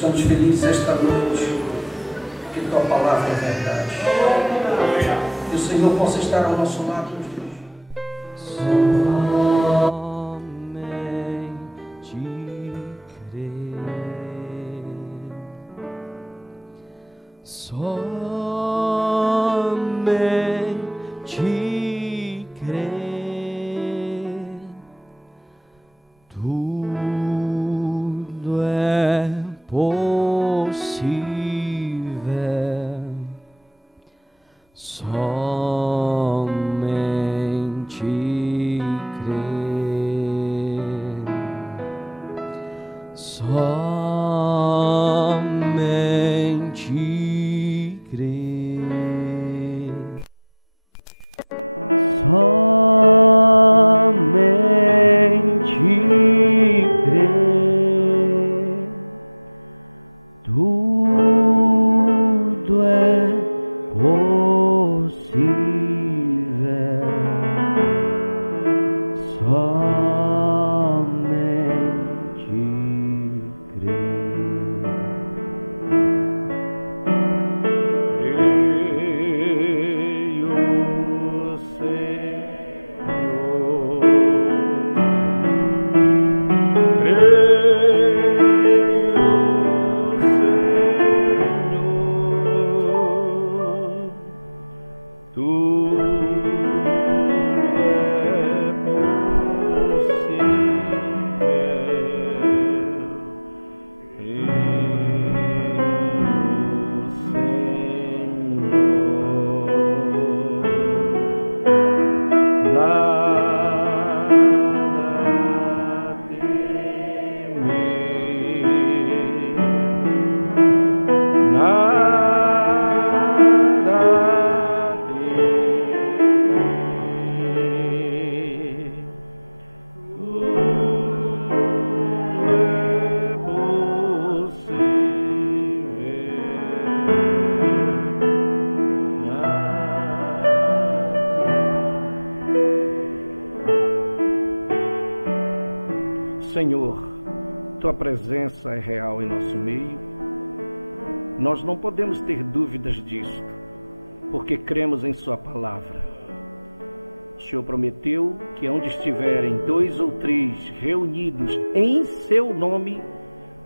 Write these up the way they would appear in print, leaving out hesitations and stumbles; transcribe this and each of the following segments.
estamos felizes esta noite, porque Tua palavra é verdade. Que o Senhor possa estar ao nosso lado nos dias. Somente crer, tudo é possível. Somente crer, somente crer. Somente crer, tudo é possível. Somente crer. Creio, Senhor. Senhor, Tua presença é real em nosso meio. Nós não podemos ter dúvidas disto, porque cremos em Sua palavra. O Senhor prometeu que onde estiverem 2 ou 3 reunidos em Seu nome,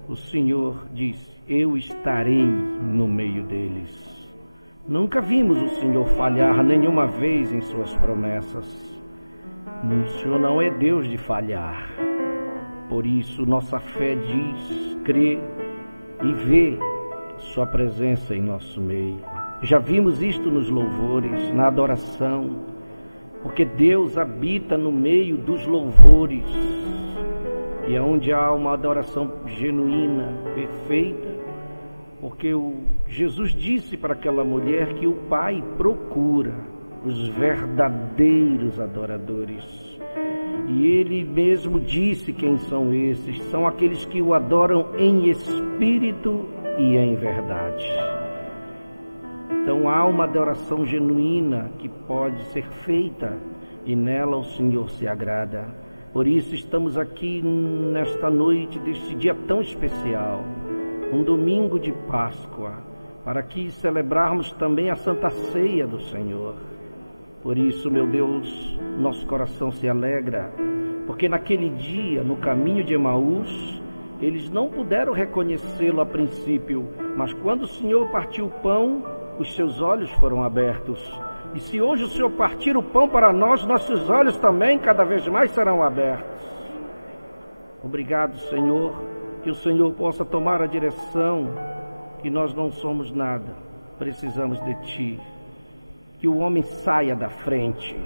o Senhor disse: eu estarei no meio deles. Nunca vimos o Senhor falhar nenhuma vez em Suas promessas. O Senhor não é Deus de falhar. Por isso, nossa fé diz, crê e vê Sua presença em nosso meio. Já vimos isto nos louvores, na adoração, porque Deus habita no meio dos louvores. E é onde há uma adoração genuína, perfeita, porque Jesus disse para aquela mulher que o Pai procura os verdadeiros adoradores. E Ele mesmo disse quem são esses: são aqueles que o adoram em espírito e em verdade. Então há uma adoração genuína que pode ser feita e nela o Senhor se agrada. Por isso estamos aqui nesta noite, deste dia tão especial, um domingo de Páscoa, para aqui celebrarmos também a Santa Ceia do Senhor. Por isso, meu Deus, nosso coração se alegra, porque naquele dia, no caminho de Emaús, eles não puderam reconhecê-lo a princípio, mas quando o Senhor partiu o pão, os seus olhos foram abertos. E se hoje o Senhor partir o pão para nós, nossos olhos também cada vez mais serão abertos. Obrigado, Senhor, que o Senhor possa tomar a direção, que nós não somos nada, precisamos de Ti. Que o homem saia da frente,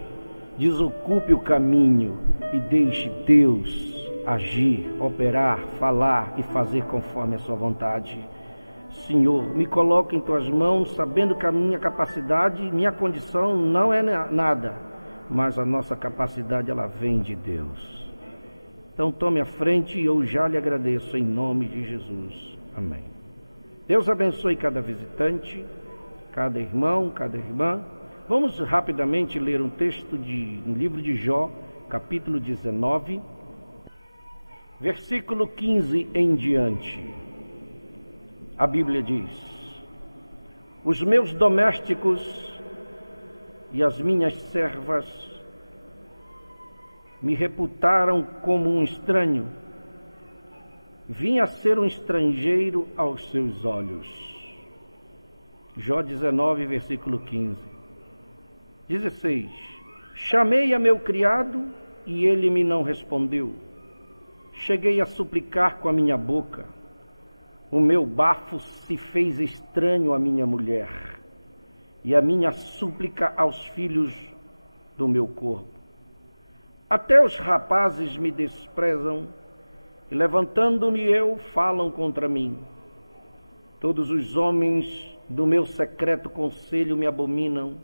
desocupe o caminho e deixe Deus agir, operar, falar e fazer conforme a Sua vontade. Senhor, me coloca em Tuas mãos, sabendo que a minha capacidade, minha condição não é nada, mas a nossa capacidade, ela vem de Deus. Então tome a frente e eu já lhe agradeço em nome de Jesus. Amém. Deus abençoe cada visitante, cada irmão, cada irmã. Vamos rapidamente ler um texto no livro de Jó, capítulo 19, versículo 15 em diante. a Bíblia diz: os meus domésticos e as minhas servas me reputaram como um estranho, vim a ser um estrangeiro aos seus olhos. Jó 19, versículo 15. 16. Chamei a meu criado e ele me não respondeu. Cheguei a suplicar com a minha boca. O meu bafo se fez estranho à minha mulher e a minha súplica aos filhos do meu corpo. Até os rapazes me desprezam e, levantando-me eu, falam contra mim. Todos os homens do meu secreto conselho me abominam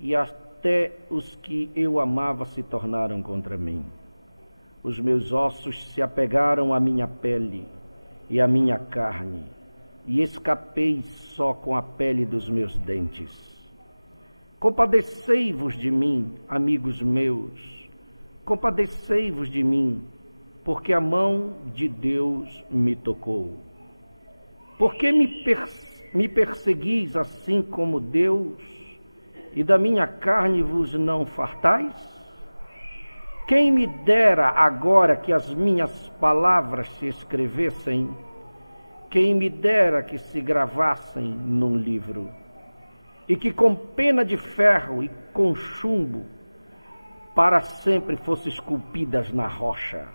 e até os que eu amava se tornaram contra mim. Os meus ossos se apegaram à minha pele e à minha carne, e escapei só com a pele dos meus dentes. Compadecei-vos de mim, amigos meus, compadecei-vos de mim, porque a mão de Deus me tocou. Por que me perseguis assim como Deus, e da minha carne vos não fartais? Quem me dera agora que as minhas palavras se escrevessem, quem me dera que se gravassem num livro, e que com pena de ferro e com chumbo para sempre fossem esculpidas na rocha,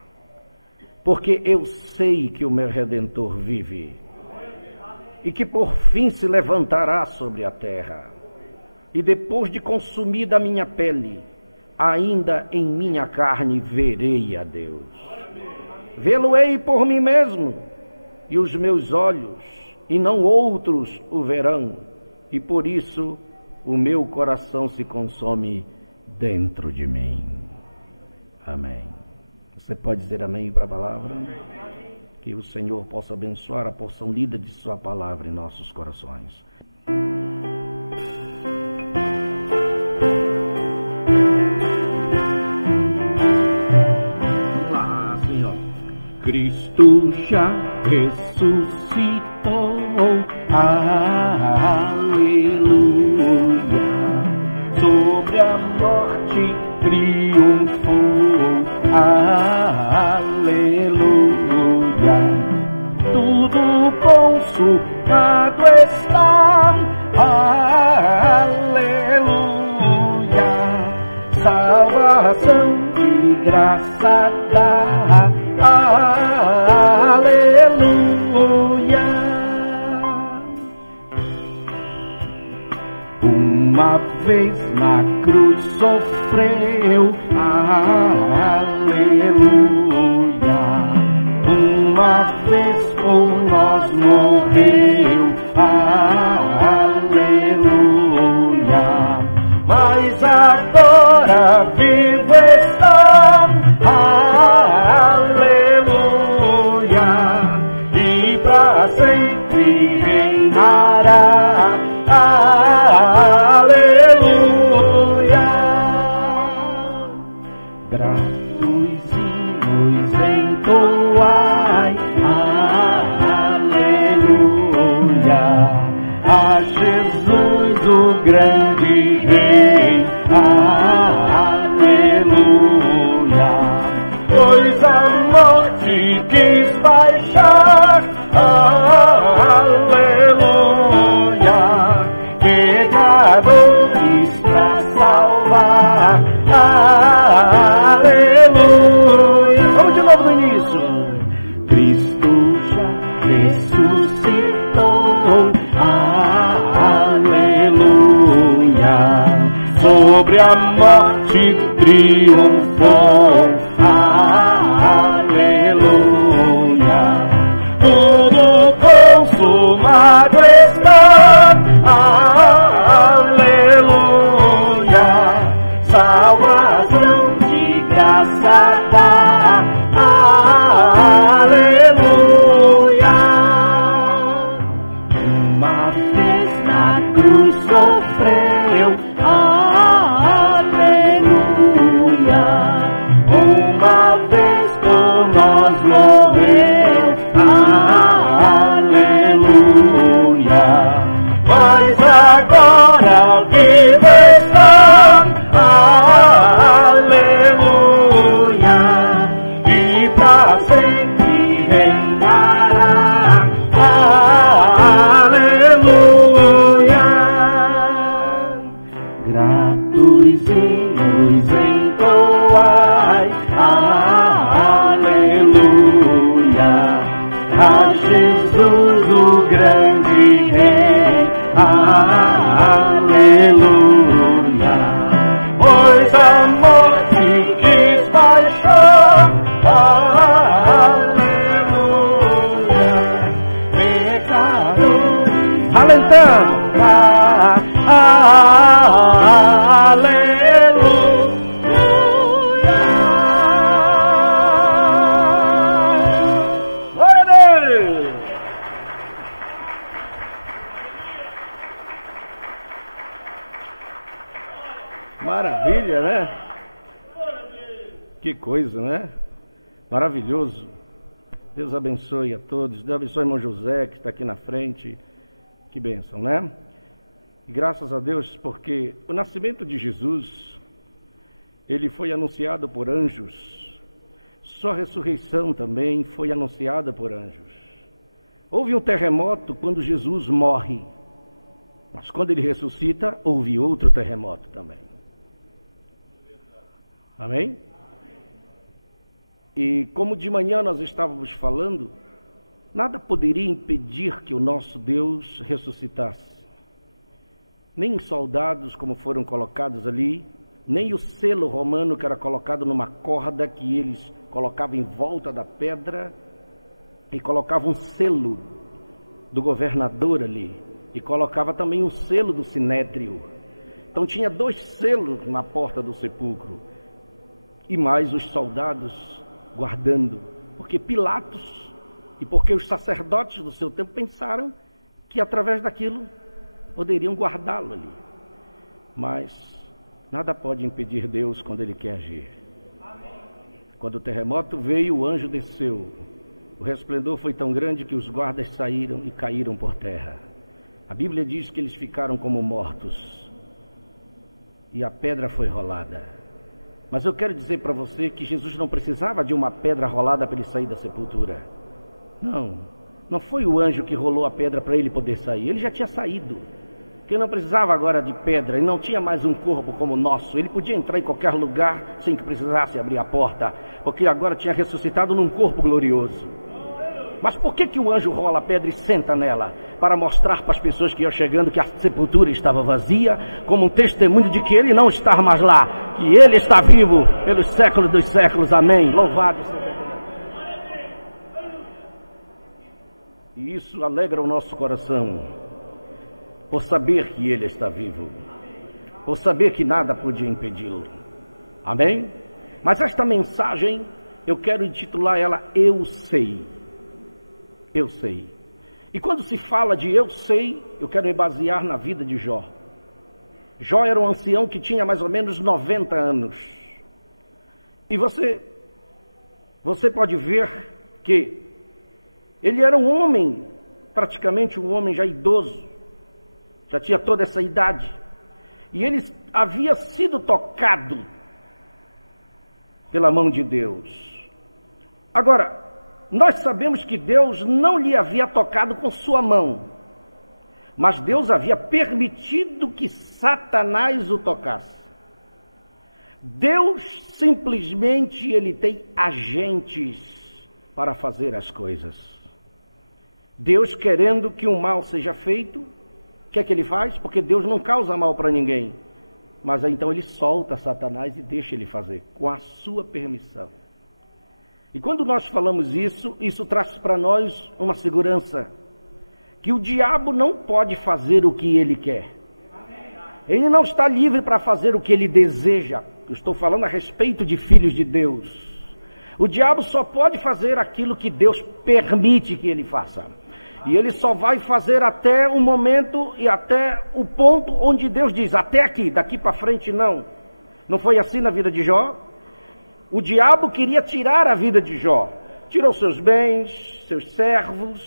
porque eu sei que o meu Redentor vive, e que por fim se levantará sobre a terra, e depois de consumida a minha pele, ainda em minha carne verei a Deus. Vê-lo-ei por mim mesmo, e os meus olhos, e não outros, o verão, e por isso o meu coração se consome dentro de mim. Amém. Você pode dizer amém para a palavra? Que o Senhor possa abençoar a porção lida de sua palavra em nossos corações. Cristo já ressuscitou, aleluia, sobre a morte triunfou, aleluia, tudo consumado está, aleluia, salvação e graça dá, aleluia. Uma vez na cruz sofreu, aleluia. Uma vez por nós morreu, aleluia. Mas agora vivo está, aleluia, e para sempre reinará, aleluia. Gratos hinos entoai, aleluia, a Jesus o grande Rei, aleluia. Pois a morte quis baixar, aleluia, pecadores pra salvar, aleluia. Vamos de novo no início. Cristo já ressuscitou, aleluia, sobre a morte triunfou, aleluia, tudo consumado está, aleluia, salvação de graça dá, aleluia. Uma vez na cruz sofreu, aleluia, uma vez por nós morreu, aleluia. agora vive está, aleluia, e para sempre reinará, aleluia. Gratos hinos entoai, aleluia, a Jesus o grande Rei, aleluia. Pois a morte quis baixar, aleluia, pecadores alentando, maravilha, né? Que coisa, né? Maravilhoso. Deus abençoe a todos. Deus abençoe o irmão José, que está aqui na frente. Que bênção, né? E graças a Deus, porque o nascimento de Jesus, ele foi anunciado por anjos. Sua ressurreição também foi anunciada por anjos. Houve um terremoto quando Jesus morre. Mas quando ele ressuscita, houve outro terremoto também. Amém? E como de manhã nós estávamos falando, nada poderia impedir que o nosso Deus ressuscitasse. Nem os soldados como foram colocados ali, nem o selo romano que era colocado numa corda que eles colocavam em volta da pedra e colocavam um selo do governador ali e colocava também um selo do sinédrio. Então tinha 2 selos na porta do sepulcro. E mais os soldados guardando, porque Pilatos e porque os sacerdotes do seu tempo pensaram que através daquilo poderiam guardá-lo ali. Mas nada pode impedir Deus quando Ele quer agir. Quando o terremoto veio, o anjo desceu. O resplendor foi tão grande que os guardas saíram e caíram por terra. A Bíblia diz que eles ficaram como mortos e a pedra foi rolada. Mas eu quero dizer para você que Jesus não precisava de uma pedra rolada para ele sair da sepultura. Não foi o anjo que rolou a pedra para ele poder sair. Ele já tinha saído. Porque não precisava agora de pedra. Ele não tinha mais um corpo como o nosso. Ele podia entrar em qualquer lugar sem que precisasse abrir a porta. Porque agora tinha ressuscitado num corpo glorioso. Mas por que o anjo rola a pedra e senta nela? Para mostrar para as pessoas que iam chegando que a sepultura estava vazia, como um testemunho de que ele não está mais lá, que ele está vivo pelos séculos dos séculos. Amém. Louvado seja Deus. E isso alegra o nosso coração, por saber que ele está vivo, por saber que nada podia impedi-lo. Amém? Mas esta mensagem, eu quero intitular ela Eu Sei. Eu sei. E quando se fala de eu sei, eu quero me basear na vida de Jó. Jó era um ancião que tinha mais ou menos 90 anos. E você pode ver que ele era um homem, praticamente um homem já idoso, já tinha toda essa idade. E ele havia sido tocado pela mão de Deus. Agora, nós sabemos que Deus não lhe havia tocado com sua mão, mas Deus havia permitido que Satanás o tocasse. Deus simplesmente, ele tem agentes para fazer as coisas. Deus querendo que o mal seja feito, o que é que ele faz? Porque Deus não causa mal para ninguém, mas aí, então ele solta Satanás e deixa ele fazer, com a sua permissão. E quando nós falamos isso traz para nós uma segurança, que o diabo não pode fazer o que ele quer. Ele não está livre para fazer o que ele deseja. Eu estou falando a respeito de filhos de Deus. O diabo só pode fazer aquilo que Deus permite que ele faça. E ele só vai fazer até o momento e até o ponto onde Deus diz, até aqui, daqui para frente não. Não foi assim na vida de Jó? O diabo queria tirar a vida de Jó. Tirou seus bens, seus servos,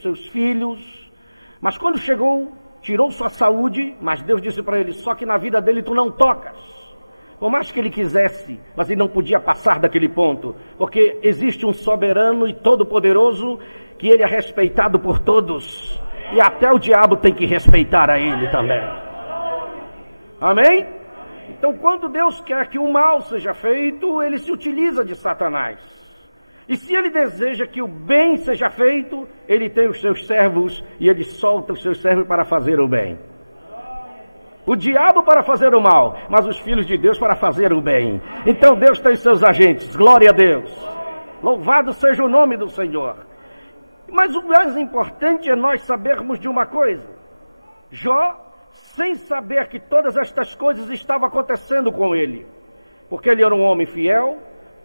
seus filhos. Mas quando chegou tirou sua saúde, mas Deus disse para ele, só que na vida dele tu não tocas. Por mais que ele quisesse, mas ele não podia passar daquele ponto, porque existe um soberano e todo-poderoso que ele é respeitado por todos, e até o diabo tem que respeitar a ele também. Amém? Então, quando Deus quer que o mal seja feito, ele se utiliza de Satanás. E se ele deseja que o bem seja feito, ele tem os seus servos e ele solta os seus servos para fazer o bem. O diabo para fazer o mal, mas os filhos de Deus para fazer o bem. Então Deus tem seus agentes, glória a Deus. Louvado seja o nome do Senhor. Mas o mais importante é nós sabermos de uma coisa. Jó, sem saber que todas estas coisas estavam acontecendo com ele, porque ele era um homem fiel,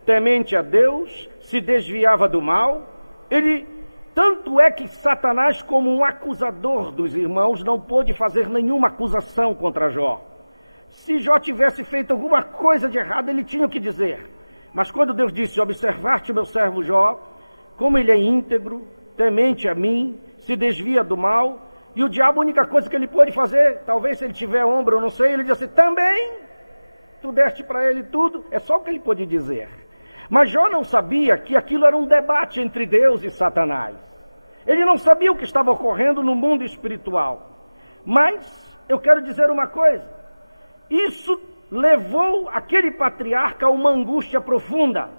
temente a Deus, se desviava do mal, tanto é que Satanás, como um acusador dos irmãos, não pôde fazer nenhuma acusação contra Jó. Se Jó tivesse feito alguma coisa de errado, ele tinha o que dizer. Mas quando Deus disse, observar-te o meu servo Jó, como ele é íntegro, temente a mim, se desvia do mal, e o diabo, a única coisa que ele pôde fazer, talvez se ele tiver ombro, eu não sei, ele disse, também, tu deste para ele tudo, é só o que ele pôde dizer. Mas Jó não sabia que aquilo era um debate entre Deus e Satanás. Ele não sabia o que estava ocorrendo no mundo espiritual. Mas eu quero dizer uma coisa. Isso levou aquele patriarca a uma angústia profunda.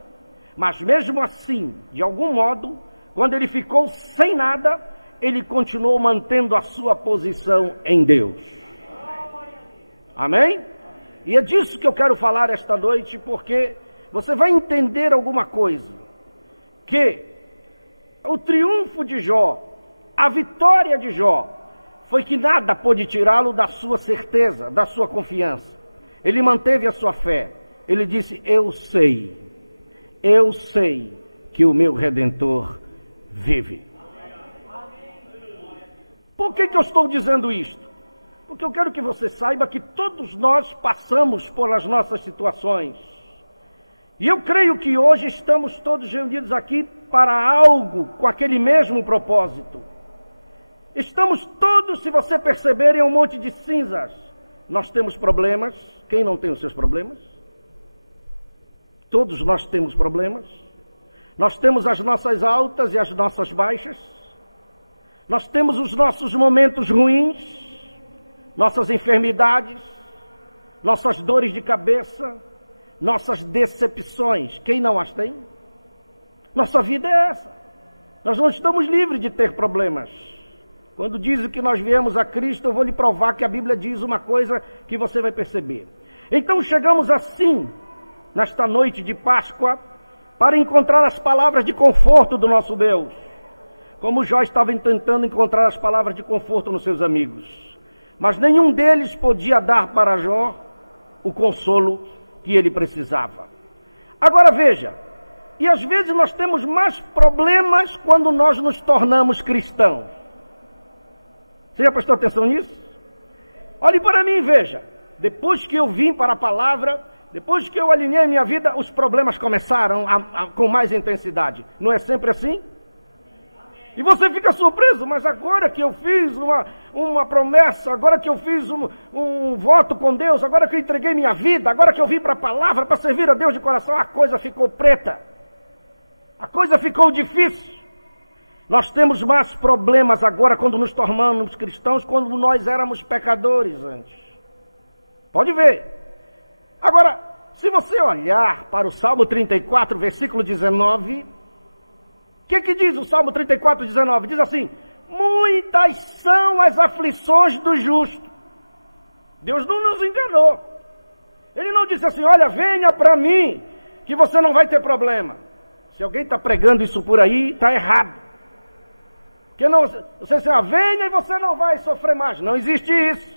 Mas mesmo assim, de algum modo, quando ele ficou sem nada, ele continuou mantendo a sua posição em Deus. Amém? E é disso que eu quero falar esta noite, porque você vai entender alguma coisa, que o triunfo de Jó, a vitória de Jó, foi que nada pôde tirá-lo da sua certeza, da sua confiança. Ele manteve a sua fé. Ele disse, eu sei que o meu Redentor vive. Por que eu estou dizendo isto? Porque eu quero que você saiba que todos nós passamos por as nossas situações. E eu creio que hoje estamos todos reunidos aqui para algo com aquele mesmo propósito. Estamos todos, se você perceber, em um monte de cinzas. Nós temos problemas. Quem não tem os seus problemas? Todos nós temos problemas. Nós temos as nossas altas e as nossas baixas. Nós temos os nossos momentos ruins, nossas enfermidades, nossas dores de cabeça, nossas decepções. Quem não as tem? Nossa vida é essa. Nós não estamos livres de ter problemas. Quando dizem que nós viemos a Cristo, eu vou lhe provar que a Bíblia diz uma coisa que você vai perceber. Então chegamos assim, nesta noite de Páscoa, para encontrar as palavras de conforto do nosso Deus. Como Jó estava tentando encontrar as palavras de conforto nos seus amigos. Mas nenhum deles podia dar para Jó o consolo que ele precisava. Agora veja, e às vezes nós temos mais problemas quando nós nos tornamos cristãos. Você já prestou atenção nisso? Olhe para mim e veja, depois que eu vim para a palavra, depois que eu alinhei minha vida, os problemas começaram com mais intensidade. Não é sempre assim? E você fica surpreso, mas agora que eu fiz uma promessa, agora que eu fiz um voto com Deus, agora que eu entreguei minha vida, agora que eu vim para a palavra, para servir a Deus de coração, a coisa ficou preta. A coisa ficou difícil. Nós temos mais problemas agora quando nos tornamos cristãos, quando nós éramos pecadores antes. Pode ver. Agora, se você olhar para o Salmo 34, versículo 19... O que diz o Salmo 34, 19? Diz assim, muitas são as aflições do justo. Deus não nos enganou. Ele não disse assim, olha, venha para mim, que você não vai ter problema. Se alguém está pregando isso por aí, está errado. Porque não, você diz assim, venha e você não vai sofrer mais. Não existe isso.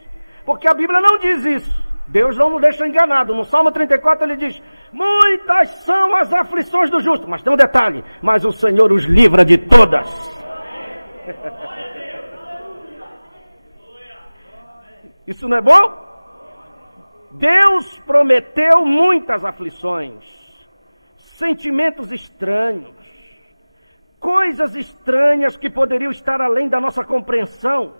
Porque a Bíblia não diz isso. Deus não nos deixa enganado. No Salmo 34 ele diz, muitas são as aflições do justo. Mas tem um detalhe, mas o Senhor os livra de todas. Isso não é bom? Deus prometeu muitas aflições, sentimentos estranhos, coisas estranhas que poderiam estar além da nossa compreensão.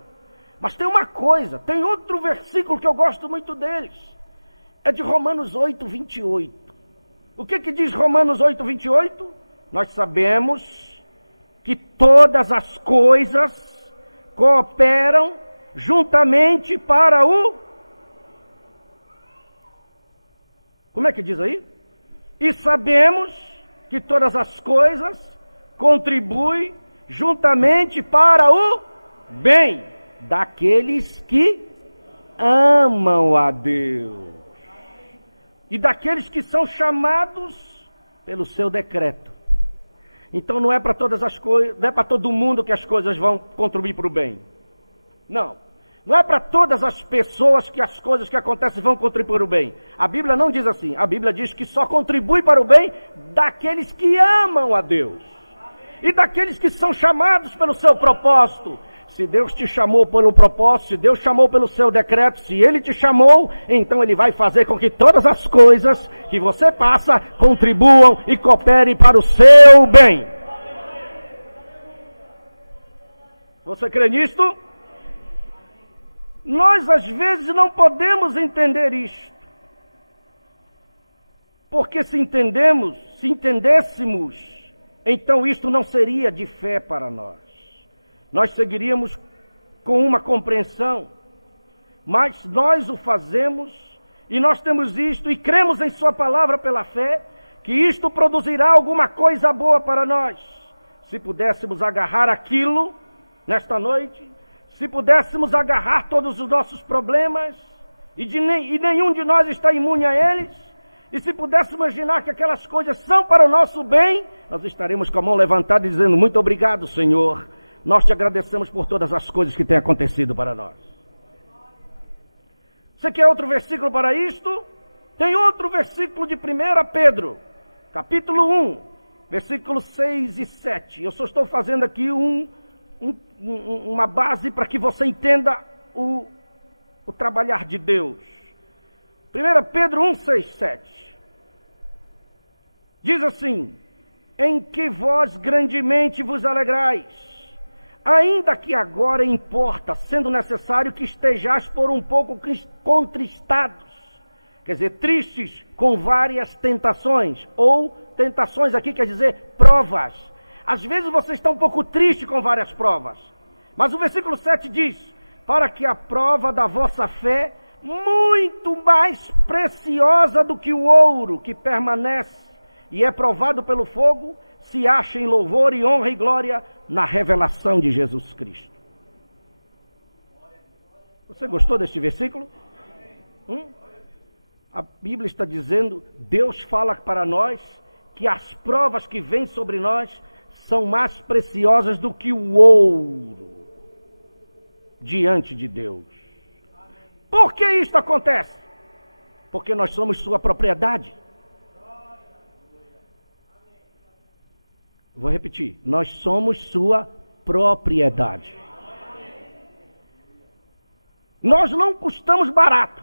Mas tem uma coisa, tem outro versículo que eu gosto muito deles. É de Romanos 8, 28. O que diz Romanos 8, 28? Nós sabemos que todas as coisas cooperam juntamente para o... Como é que diz aí? E sabemos que todas as coisas contribuem juntamente para o bem daqueles que amam a Deus e daqueles que são chamados pelo seu decreto. Então não é para todas as coisas, não é para todo mundo que as coisas vão contribuir para o bem. Não é para todas as pessoas que as coisas que acontecem vão contribuir para o bem. A Bíblia não diz assim. A Bíblia diz que só contribui para o bem daqueles que amam a Deus e daqueles que são chamados pelo seu propósito. Se Deus te chamou pelo propósito, se Deus chamou pelo seu decreto, se Ele te chamou, então Ele vai fazer com que todas as coisas que você passa contribuam e cooperem para o seu bem. Você crê nisto? Nós às vezes não podemos entender isto. Porque se entendêssemos, então isto não seria de fé para nós. Nós seguiríamos com uma compreensão, mas nós o fazemos e nós temos isto e cremos em Sua palavra pela fé, que isto produzirá alguma coisa boa para nós. Se pudéssemos agarrar aquilo nesta noite, se pudéssemos agarrar todos os nossos problemas, e nenhum de nós está imune a eles, e se pudéssemos imaginar que aquelas coisas são para o nosso bem, nós estaremos com a mão levantada dizendo: muito obrigado, Senhor. Nós te agradecemos por todas as coisas que têm acontecido para nós. Você quer outro versículo para isto? Tem outro versículo de 1 Pedro, capítulo 1, versículos 6 e 7. Eu só estou fazendo aqui uma base para que você entenda o trabalhar de Deus. 1 Pedro 1, 6, 7. Diz assim: em que vós grandemente vos alegrais, ainda que agora importa, sendo necessário que estejais por um pouco contristados, quer dizer, tristes com várias tentações, ou tentações aqui quer dizer provas. Às vezes você está um pouco triste com várias provas, mas o versículo 7 diz: para que a prova da vossa fé, muito mais preciosa do que o ouro que permanece e é provado pelo fogo, se acha em louvor e honra e glória na revelação de Jesus Cristo. Você gostou deste versículo? A Bíblia está dizendo, Deus fala para nós que as provas que vêm sobre nós são mais preciosas do que o ouro diante de Deus. Por que isto acontece? Porque nós somos sua propriedade. Vou repetir, nós somos sua propriedade. Nós não custamos barato.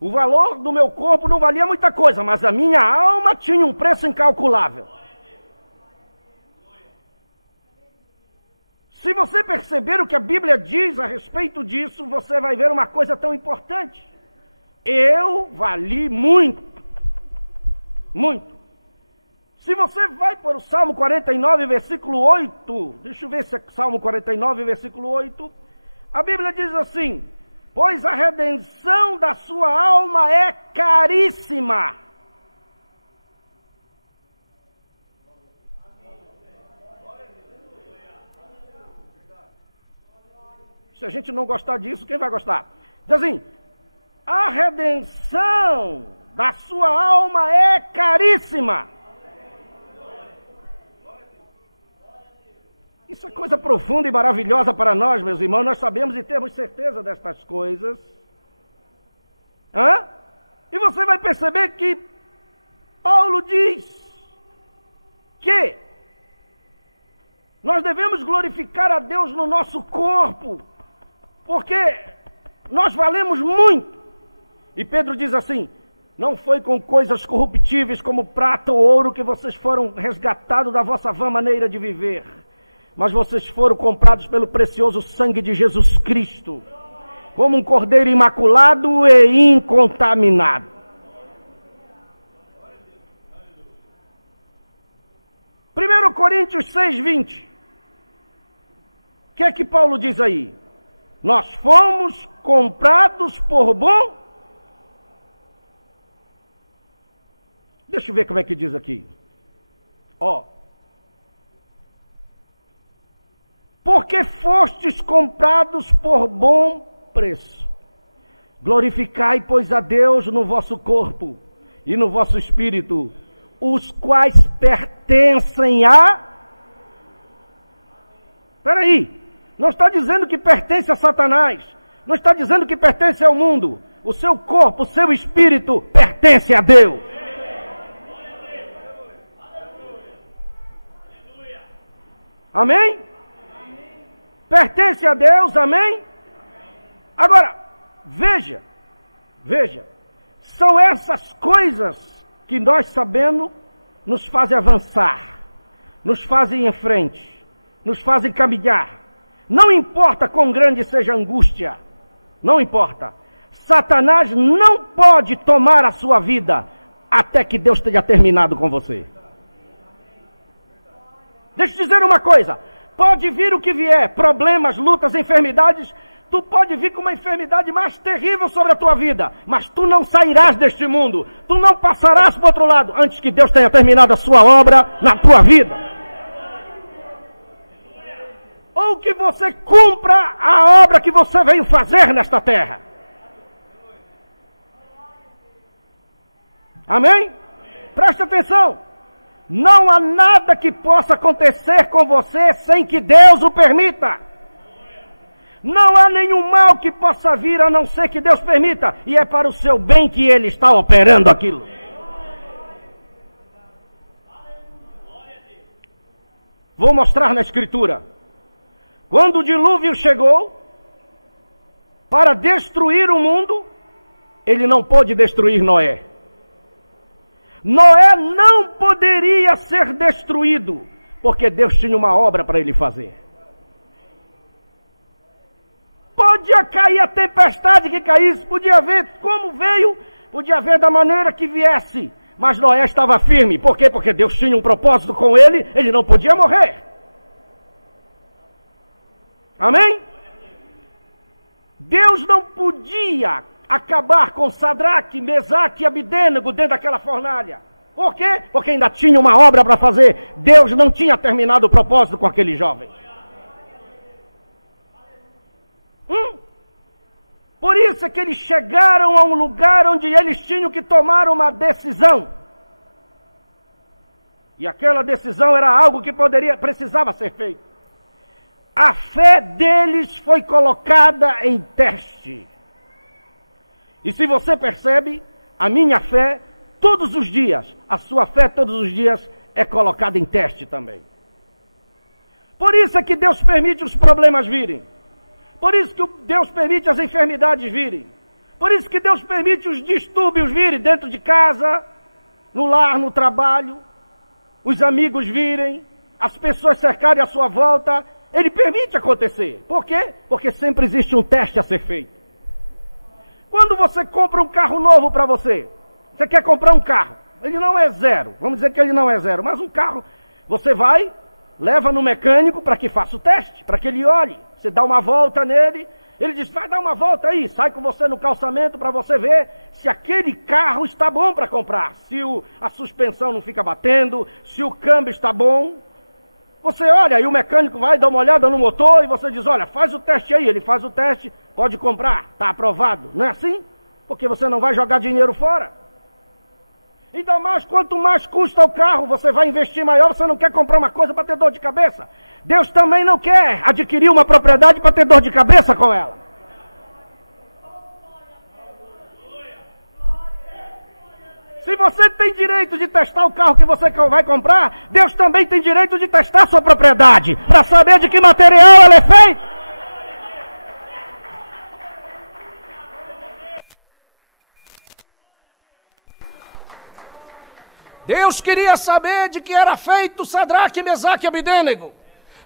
O valor do meu corpo não valia muita coisa, mas a minha alma tinha um preço incalculável. Se você perceber o que a Bíblia diz a respeito disso, você vai ver uma coisa tão importante. Eu vali muito. Muito. Se você vai para o Salmo 49, versículo 8, deixa eu ver se é Salmo 49, versículo 8, a Bíblia diz assim: pois a redenção da sua alma é caríssima. Se a gente não gostar disso, quem vai gostar? Diz assim: a redenção da sua alma é caríssima. Isso é coisa profunda e maravilhosa para nós, meus irmãos. Nós sabemos e temos certeza destas coisas. E você vai perceber que Paulo diz que nós devemos glorificar a Deus no nosso corpo, porque nós valemos muito. E Pedro diz assim: não foi com coisas corruptíveis como prata ou ouro que vocês foram resgatados da vossa vã maneira de viver, mas vocês foram comprados pelo precioso sangue de Jesus Cristo, como um cordeiro imaculado e incontaminado. 1 Coríntios 6:20. O que é que Paulo diz aí? Nós fomos comprados por bom. Deixa eu ver como é que diz aqui. Ó. Porque fostes comprados por bom preço. Glorificai, pois, a Deus no vosso corpo e no vosso espírito, os quais pertencem a... Espera aí, não está dizendo que pertence a Satanás, não está dizendo que pertence ao mundo. O seu corpo, o seu espírito pertence a Deus. Amém? Pertence a Deus, amém? Agora, veja, são essas coisas que nós sabendo nos fazem avançar, nos fazem ir em frente, nos fazem caminhar. Não importa quão grande seja a angústia, não importa. Satanás não pode tomar a sua vida até que Deus tenha terminado com você. Deixa eu dizer uma coisa, pode vir o que vier, problemas, lutas, enfermidades, tu pode vir com uma enfermidade mais terrível sobre a tua vida, mas tu não sairás deste mundo, tu não passarás para o outro lado, antes que Deus tenha terminado a sua obra na tua vida. Ou que você cumpra a obra que você veio fazer nesta terra. Amém? Preste atenção. Não há nada que possa acontecer com você sem que Deus o permita. Não há nenhum mal que possa vir a não ser que Deus permita. E é para o seu bem que Ele está operando aquilo. Vou mostrar na Escritura. Quando o dilúvio chegou para destruir o mundo, ele não pôde destruir Noé. Noé não poderia ser destruído, porque Deus tinha uma obra para ele fazer. Podia cair a tempestade que caísse, podia ver como veio, podia ver da maneira que viesse, mas Noé estava firme. Por quê? Porque Deus tinha um propósito com ele não podia morrer. Amém? Deus não podia acabar com Sadraque, Mesaque e Abidênego dentro daquela fornalha. Por quê? Porque ainda tinha uma obra para fazer. Deus não tinha terminado o propósito com aquele jovem. Por isso é que eles chegaram a um lugar onde eles tinham que tomar uma decisão. E aquela decisão era algo que precisava ser feito. A fé deles foi colocada em teste. E se você percebe, a minha fé, todos os dias, a sua fé todos os dias é colocada em teste também. Por isso é que Deus permite os problemas virem. Por isso que Deus permite as enfermidades virem. Por isso que Deus permite os distúrbios virem dentro de casa, no lar, no trabalho, os amigos virem, as pessoas cercarem a sua volta. Ele permite acontecer. Por quê? Porque sempre existe um teste a ser feito. Quando você compra um carro novo para você, você quer comprar um carro, ele não é zero, vamos dizer que ele não é zero, mas um carro, você vai, leva no mecânico para que faça o teste, para que ele olhe, você dá uma volta nele, ele diz, vai dar uma volta aí, sai com você no calçamento para você ver se aquele carro está bom para comprar, se a suspensão não fica batendo, se o câmbio está bom. Você olha e o mecânico vai dar uma olhada no motor e você diz, olha, faz o teste aí, ele faz o teste, pode comprar, está aprovado. Não é assim? Porque você não vai jogar dinheiro fora. Ainda mais, quanto mais custa o carro, você vai investir maior, você não quer comprar uma coisa para ter dor de cabeça. Deus também não quer adquirir uma propriedade para ter dor de cabeça com ela. Se você tem direito de testar o carro que você vai comprar, Deus também tem direito de testar sua propriedade, para saber de que material ela é feita. Deus queria saber de que era feito Sadraque, Mesaque e Abidênego,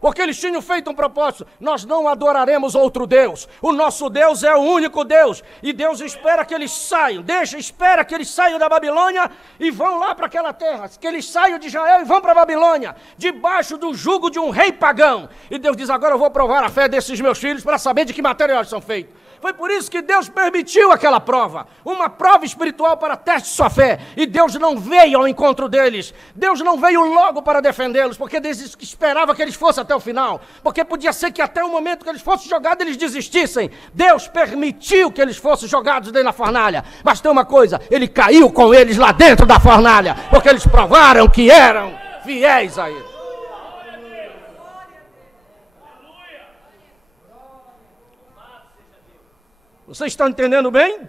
porque eles tinham feito um propósito: nós não adoraremos outro Deus, o nosso Deus é o único Deus, e Deus espera que eles saiam, espera que eles saiam da Babilônia e vão lá para aquela terra, que eles saiam de Israel e vão para a Babilônia, debaixo do jugo de um rei pagão. E Deus diz: agora eu vou provar a fé desses meus filhos para saber de que materiais são feitos. Foi por isso que Deus permitiu aquela prova, uma prova espiritual para teste de sua fé. E Deus não veio ao encontro deles, Deus não veio logo para defendê-los, porque Deus esperava que eles fossem até o final, porque podia ser que até o momento que eles fossem jogados, eles desistissem. Deus permitiu que eles fossem jogados dentro da fornalha, mas tem uma coisa: Ele caiu com eles lá dentro da fornalha, porque eles provaram que eram fiéis a Ele. Vocês estão entendendo bem?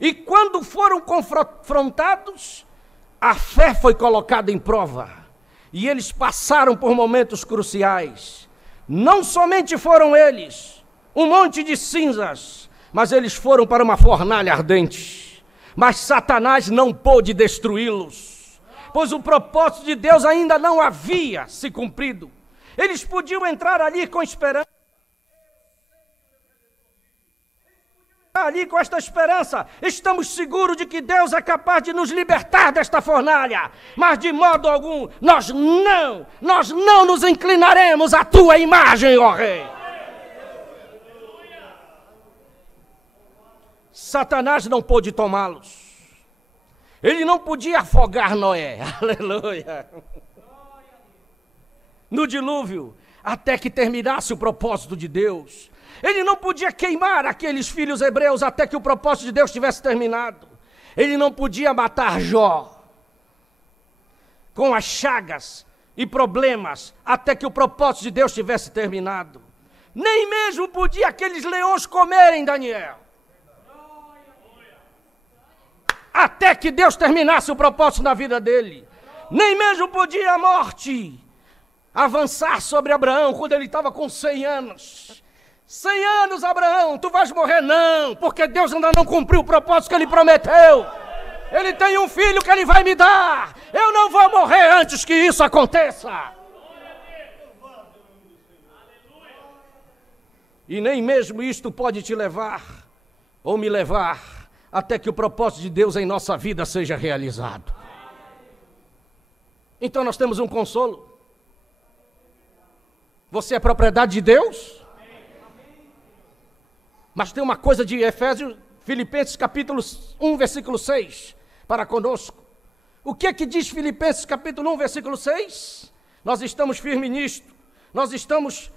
E quando foram confrontados, a fé foi colocada em prova. E eles passaram por momentos cruciais. Não somente foram eles, um monte de cinzas, mas eles foram para uma fornalha ardente. Mas Satanás não pôde destruí-los, pois o propósito de Deus ainda não havia se cumprido. Eles podiam entrar ali com esperança. Ali com esta esperança, estamos seguros de que Deus é capaz de nos libertar desta fornalha, mas de modo algum, nós não nos inclinaremos à tua imagem, ó Rei. Satanás não pôde tomá-los, ele não podia afogar Noé, aleluia, no dilúvio, até que terminasse o propósito de Deus. Ele não podia queimar aqueles filhos hebreus até que o propósito de Deus tivesse terminado. Ele não podia matar Jó com as chagas e problemas até que o propósito de Deus tivesse terminado. Nem mesmo podia aqueles leões comerem Daniel, até que Deus terminasse o propósito na vida dele. Nem mesmo podia a morte avançar sobre Abraão quando ele estava com 100 anos. 100 anos, Abraão, tu vais morrer? Não, porque Deus ainda não cumpriu o propósito que Ele prometeu. Ele tem um filho que Ele vai me dar. Eu não vou morrer antes que isso aconteça. E nem mesmo isto pode te levar, ou me levar, até que o propósito de Deus em nossa vida seja realizado. Então nós temos um consolo. Você é propriedade de Deus? Mas tem uma coisa de Filipenses capítulo 1, versículo 6, para conosco. O que é que diz Filipenses capítulo 1, versículo 6? Nós estamos firmes nisto, nós estamos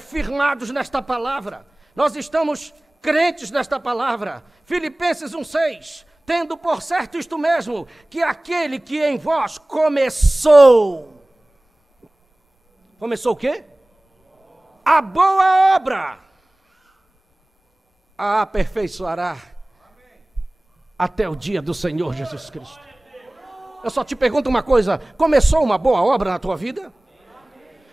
firmados nesta palavra, nós estamos crentes nesta palavra. Filipenses 1, 6, tendo por certo isto mesmo, que aquele que em vós começou o quê? A boa obra, a aperfeiçoará até o dia do Senhor Jesus Cristo. Eu só te pergunto uma coisa: começou uma boa obra na tua vida?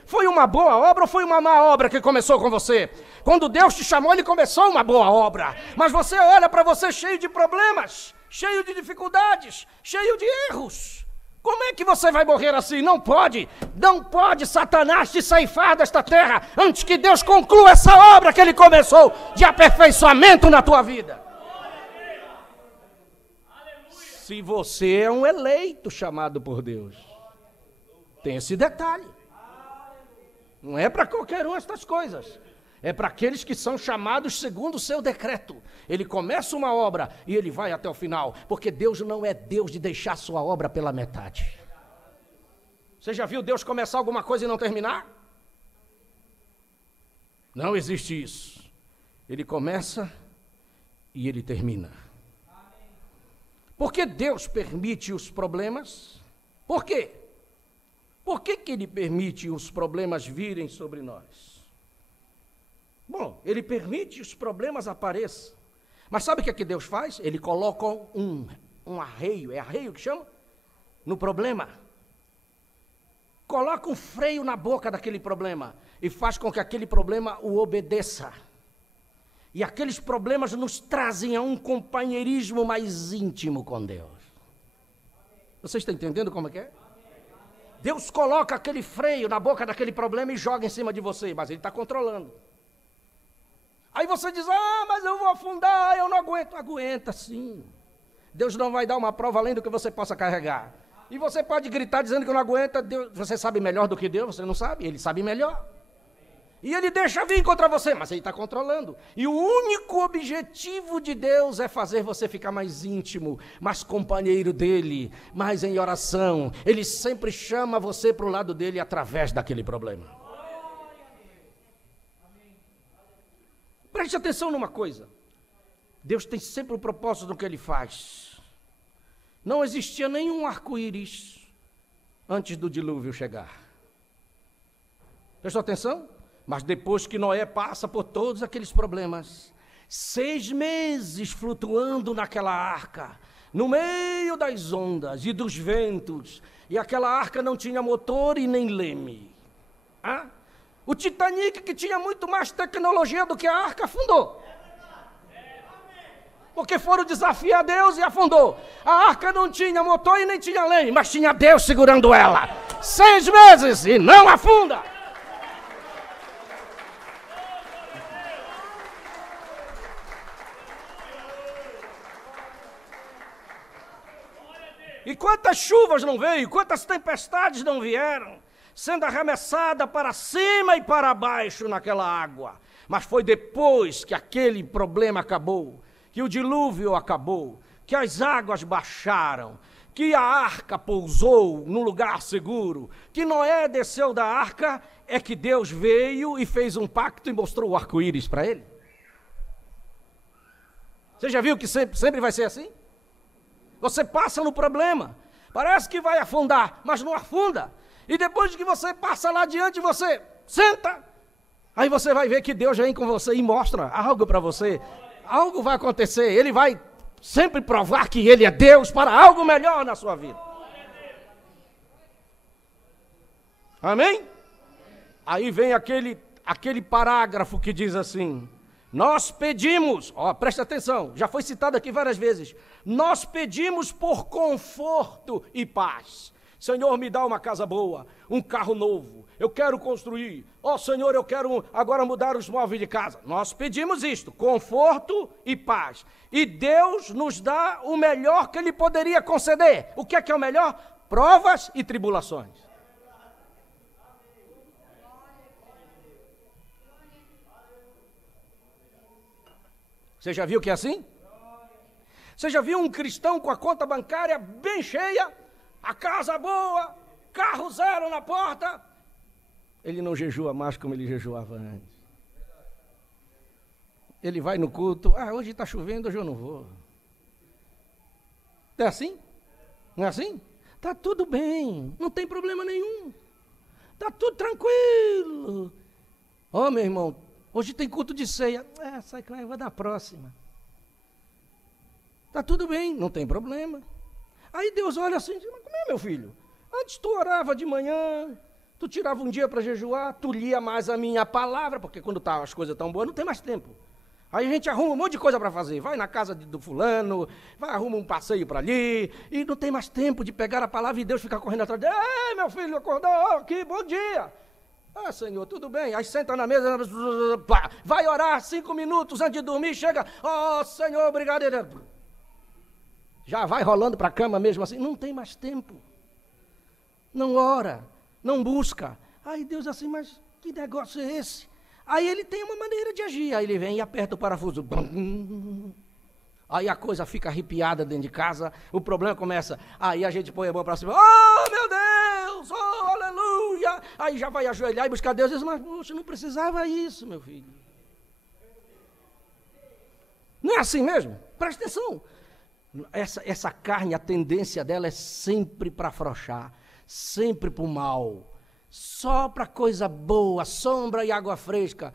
Foi uma boa obra ou foi uma má obra que começou com você? Quando Deus te chamou, Ele começou uma boa obra, mas você olha para você cheio de problemas, cheio de dificuldades, cheio de erros. Como é que você vai morrer assim? Não pode Satanás te ceifar desta terra antes que Deus conclua essa obra que Ele começou de aperfeiçoamento na tua vida. Se você é um eleito chamado por Deus, tem esse detalhe. Não é para qualquer um estas coisas. É para aqueles que são chamados segundo o seu decreto. Ele começa uma obra e ele vai até o final, porque Deus não é Deus de deixar sua obra pela metade. Você já viu Deus começar alguma coisa e não terminar? Não existe isso. Ele começa e ele termina. Por que Deus permite os problemas? Por quê? Por que Ele permite os problemas virem sobre nós? Bom, Ele permite os problemas apareçam. Mas sabe o que é que Deus faz? Ele coloca um arreio, é arreio que chama? No problema. Coloca um freio na boca daquele problema e faz com que aquele problema o obedeça. E aqueles problemas nos trazem a um companheirismo mais íntimo com Deus. Você está entendendo como é que é? Deus coloca aquele freio na boca daquele problema e joga em cima de você, mas Ele está controlando. Aí você diz, mas eu vou afundar, eu não aguento. Aguenta sim. Deus não vai dar uma prova além do que você possa carregar. E você pode gritar dizendo que não aguenta, Deus, você sabe melhor do que Deus, você não sabe, Ele sabe melhor. E Ele deixa vir contra você, mas Ele está controlando. E o único objetivo de Deus é fazer você ficar mais íntimo, mais companheiro dEle, mais em oração. Ele sempre chama você para o lado dEle através daquele problema. Preste atenção numa coisa. Deus tem sempre um propósito no que Ele faz. Não existia nenhum arco-íris antes do dilúvio chegar. Prestou atenção? Mas depois que Noé passa por todos aqueles problemas, 6 meses flutuando naquela arca, no meio das ondas e dos ventos, e aquela arca não tinha motor e nem leme. O Titanic, que tinha muito mais tecnologia do que a arca, afundou. Porque foram desafiar Deus e afundou. A arca não tinha motor e nem tinha leme, mas tinha Deus segurando ela. 6 meses e não afunda. E quantas chuvas não veio, quantas tempestades não vieram, sendo arremessada para cima e para baixo naquela água. Mas foi depois que aquele problema acabou, que o dilúvio acabou, que as águas baixaram, que a arca pousou num lugar seguro, que Noé desceu da arca, é que Deus veio e fez um pacto e mostrou o arco-íris para ele. Você já viu que sempre vai ser assim? Você passa no problema, parece que vai afundar, mas não afunda. E depois que você passa lá adiante, você senta, aí você vai ver que Deus vem com você e mostra algo para você. Algo vai acontecer, Ele vai sempre provar que Ele é Deus para algo melhor na sua vida. Amém? Aí vem aquele parágrafo que diz assim: nós pedimos, presta atenção, já foi citado aqui várias vezes, nós pedimos por conforto e paz. Senhor, me dá uma casa boa, um carro novo, eu quero construir. Senhor, eu quero agora mudar os móveis de casa. Nós pedimos isto, conforto e paz. E Deus nos dá o melhor que Ele poderia conceder. O que é o melhor? Provas e tribulações. Você já viu que é assim? Você já viu um cristão com a conta bancária bem cheia, a casa boa, carro zero na porta? Ele não jejua mais como ele jejuava antes. Ele vai no culto, hoje está chovendo, hoje eu não vou. É assim? Não é assim? Está tudo bem, não tem problema nenhum. Está tudo tranquilo. Meu irmão, hoje tem culto de ceia. Sai que eu vou dar próxima. Está tudo bem, não tem problema. Aí Deus olha assim e diz: mas como é, meu filho? Antes tu orava de manhã, tu tirava um dia para jejuar, tu lia mais a minha palavra, porque quando as coisas estão boas, não tem mais tempo. Aí a gente arruma um monte de coisa para fazer, vai na casa do fulano, arruma um passeio para ali, e não tem mais tempo de pegar a palavra e Deus ficar correndo atrás dele. Ei, meu filho, acordou aqui, bom dia. Senhor, tudo bem. Aí senta na mesa, vai orar 5 minutos antes de dormir, chega, Senhor, obrigado. Já vai rolando para a cama mesmo assim, não tem mais tempo. Não ora, não busca. Aí Deus assim, mas que negócio é esse? Aí ele tem uma maneira de agir, aí ele vem e aperta o parafuso. Aí a coisa fica arrepiada dentro de casa, o problema começa. Aí a gente põe a mão para cima, meu Deus, aleluia. Aí já vai ajoelhar e buscar Deus e diz: mas poxa, não precisava isso, meu filho. Não é assim mesmo? Presta atenção. Essa carne, a tendência dela é sempre para afrouxar, sempre para o mal, só para coisa boa, sombra e água fresca.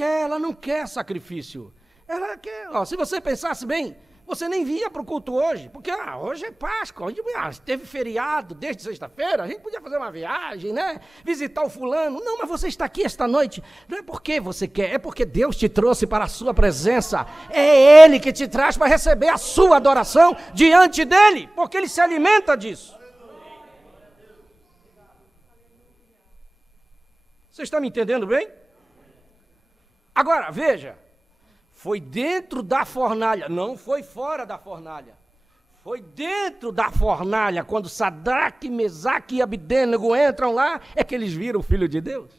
Ela não quer sacrifício. Ela quer, se você pensasse bem, você nem vinha para o culto hoje, porque hoje é Páscoa, hoje teve feriado desde sexta-feira, a gente podia fazer uma viagem, né? Visitar o fulano. Não, mas você está aqui esta noite, não é porque você quer, é porque Deus te trouxe para a sua presença. É Ele que te traz para receber a sua adoração diante dEle, porque Ele se alimenta disso. Você está me entendendo bem? Agora, veja, foi dentro da fornalha, não foi fora da fornalha. Foi dentro da fornalha, quando Sadraque, Mesaque e Abdênego entram lá, é que eles viram o Filho de Deus.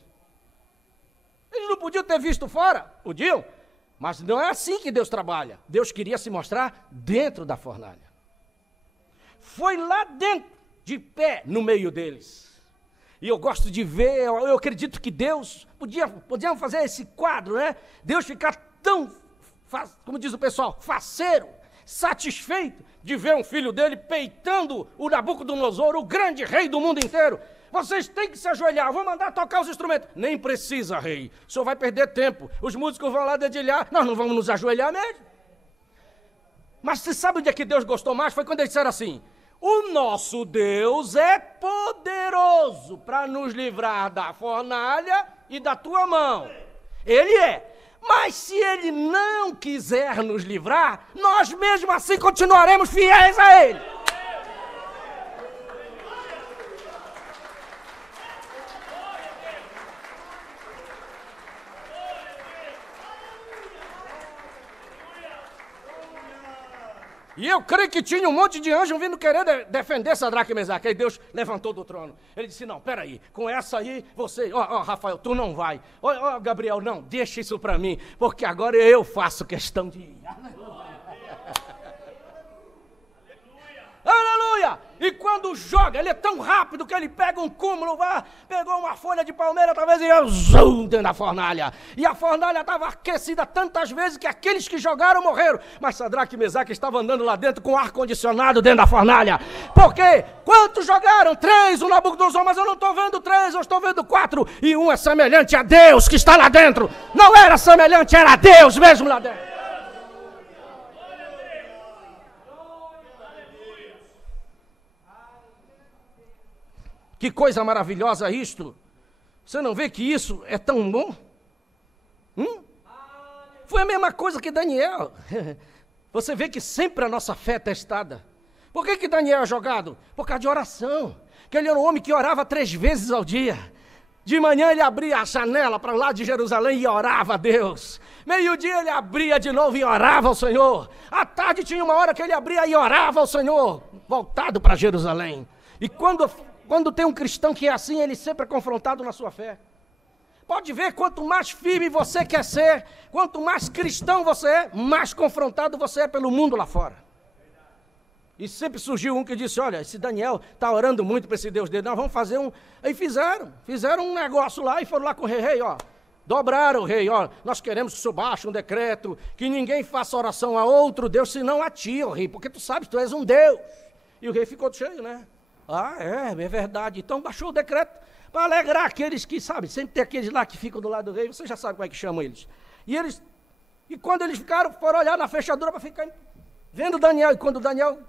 Eles não podiam ter visto fora, podiam, mas não é assim que Deus trabalha. Deus queria se mostrar dentro da fornalha. Foi lá dentro, de pé, no meio deles. E eu gosto de ver, eu acredito que Deus podia fazer esse quadro, né? Deus ficar tão, como diz o pessoal, faceiro, satisfeito de ver um filho dele peitando o Nabucodonosor, o grande rei do mundo inteiro. Vocês têm que se ajoelhar, vou mandar tocar os instrumentos. Nem precisa, rei, o senhor vai perder tempo. Os músicos vão lá dedilhar, nós não vamos nos ajoelhar mesmo. Mas você sabe onde é que Deus gostou mais? Foi quando eles disseram assim: o nosso Deus é poderoso para nos livrar da fornalha e da tua mão. Ele é. Mas se Ele não quiser nos livrar, nós mesmo assim continuaremos fiéis a Ele. E eu creio que tinha um monte de anjos vindo querer defender Sadraque e Mesaque. Aí Deus levantou do trono. Ele disse: não, peraí, com essa aí, você, Rafael, tu não vai. Gabriel, não, deixa isso para mim, porque agora eu faço questão de ir. Aleluia! E quando joga, ele é tão rápido que ele pega um cúmulo, pegou uma folha de palmeira, talvez, e eu zoom dentro da fornalha. E a fornalha estava aquecida tantas vezes que aqueles que jogaram morreram. Mas Sadraque e Mesaque estavam andando lá dentro com ar-condicionado dentro da fornalha. Por quê? Quantos jogaram? 3, o Nabucodonosor, mas eu não estou vendo 3, eu estou vendo 4. E um é semelhante a Deus que está lá dentro. Não era semelhante, era Deus mesmo lá dentro. Que coisa maravilhosa isto. Você não vê que isso é tão bom? Foi a mesma coisa que Daniel. Você vê que sempre a nossa fé é testada. Por que Daniel é jogado? Por causa de oração. Que ele era um homem que orava 3 vezes ao dia. De manhã ele abria a janela para lá de Jerusalém e orava a Deus. Meio-dia ele abria de novo e orava ao Senhor. À tarde tinha uma hora que ele abria e orava ao Senhor, voltado para Jerusalém. E quando tem um cristão que é assim, ele sempre é confrontado na sua fé. Pode ver, quanto mais firme você quer ser, quanto mais cristão você é, mais confrontado você é pelo mundo lá fora. E sempre surgiu um que disse: olha, esse Daniel está orando muito para esse Deus dele, nós vamos fazer um... Aí fizeram um negócio lá e foram lá com o rei, dobraram o rei, nós queremos que o senhor baixe um decreto, que ninguém faça oração a outro Deus, senão a ti, rei, porque tu sabes, tu és um Deus. E o rei ficou cheio, né? É verdade. Então baixou o decreto para alegrar aqueles que, sabe, sempre tem aqueles lá que ficam do lado do rei, você já sabe como é que chamam eles. E quando eles foram olhar na fechadura para ficar vendo Daniel, e quando Daniel,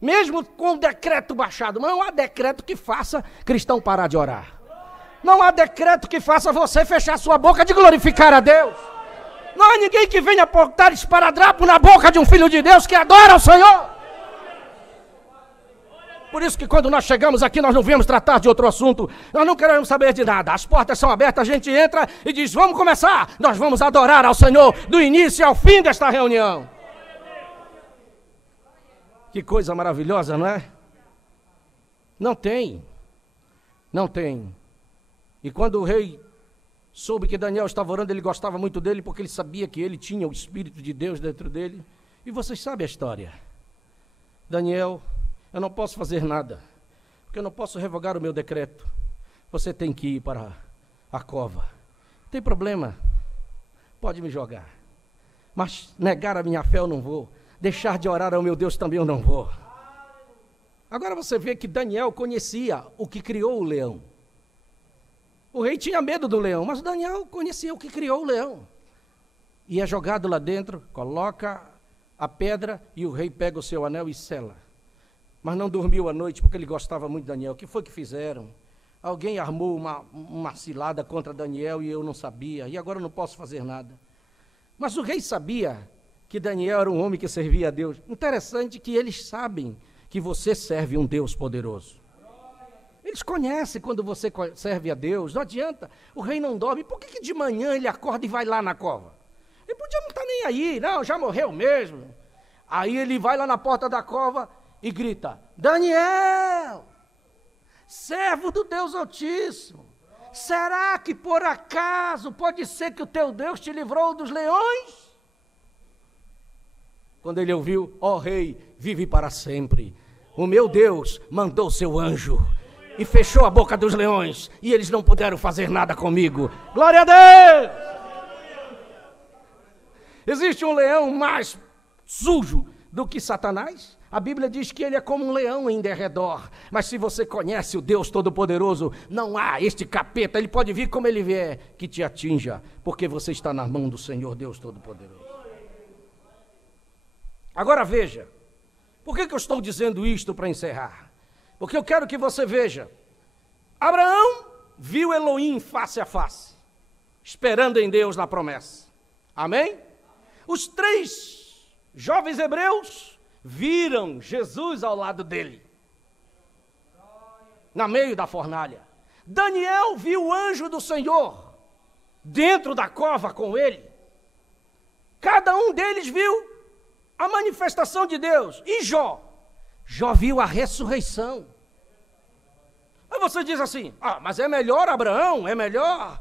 mesmo com o decreto baixado, mas não há decreto que faça cristão parar de orar. Não há decreto que faça você fechar sua boca de glorificar a Deus. Não há ninguém que venha apontar esparadrapo na boca de um filho de Deus que adora ao Senhor. Por isso que quando nós chegamos aqui, nós não viemos tratar de outro assunto, nós não queremos saber de nada. As portas são abertas, a gente entra e diz: vamos começar, nós vamos adorar ao Senhor do início ao fim desta reunião. Que coisa maravilhosa, não é? Não tem. E quando o rei soube que Daniel estava orando, ele gostava muito dele, porque ele sabia que ele tinha o Espírito de Deus dentro dele. E vocês sabem a história. Daniel: eu não posso fazer nada, porque eu não posso revogar o meu decreto. Você tem que ir para a cova. Tem problema, pode me jogar. Mas negar a minha fé eu não vou. Deixar de orar ao meu Deus também eu não vou. Agora você vê que Daniel conhecia o que criou o leão. O rei tinha medo do leão, mas Daniel conhecia o que criou o leão. E é jogado lá dentro, coloca a pedra e o rei pega o seu anel e sela. Mas não dormiu à noite porque ele gostava muito de Daniel. O que foi que fizeram? Alguém armou uma cilada contra Daniel e eu não sabia. E agora eu não posso fazer nada. Mas o rei sabia que Daniel era um homem que servia a Deus. Interessante que eles sabem que você serve um Deus poderoso. Eles conhecem quando você serve a Deus, não adianta, o rei não dorme, por que de manhã ele acorda e vai lá na cova? Ele podia não estar nem aí, não, já morreu mesmo. Aí ele vai lá na porta da cova e grita, Daniel, servo do Deus Altíssimo, será que por acaso pode ser que o teu Deus te livrou dos leões? Quando ele ouviu, ó rei, vive para sempre, o meu Deus mandou seu anjo e fechou a boca dos leões, e eles não puderam fazer nada comigo. Glória a Deus! Existe um leão mais sujo do que Satanás? A Bíblia diz que ele é como um leão em derredor, mas se você conhece o Deus Todo-Poderoso, não há este capeta, ele pode vir como ele vier, que te atinja, porque você está na mão do Senhor Deus Todo-Poderoso. Agora veja, por que eu estou dizendo isto para encerrar? Porque eu quero que você veja, Abraão viu Elohim face a face, esperando em Deus na promessa. Amém? Os 3 jovens hebreus viram Jesus ao lado dele, no meio da fornalha. Daniel viu o anjo do Senhor dentro da cova com ele. Cada um deles viu a manifestação de Deus. E Jó viu a ressurreição. Aí você diz assim, mas é melhor Abraão, é melhor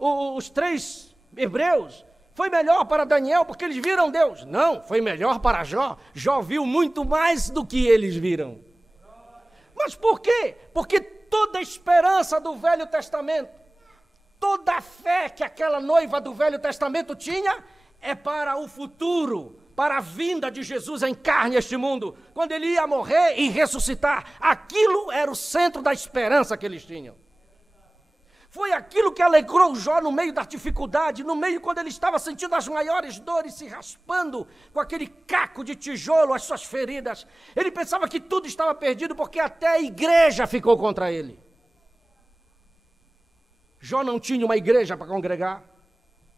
os 3 hebreus, foi melhor para Daniel porque eles viram Deus. Não, foi melhor para Jó. Jó viu muito mais do que eles viram. Mas por quê? Porque toda a esperança do Velho Testamento, toda a fé que aquela noiva do Velho Testamento tinha, é para o futuro, para a vinda de Jesus em carne a este mundo, quando ele ia morrer e ressuscitar. Aquilo era o centro da esperança que eles tinham. Foi aquilo que alegrou Jó no meio da dificuldade, no meio quando ele estava sentindo as maiores dores, se raspando com aquele caco de tijolo, as suas feridas. Ele pensava que tudo estava perdido porque até a igreja ficou contra ele. Jó não tinha uma igreja para congregar,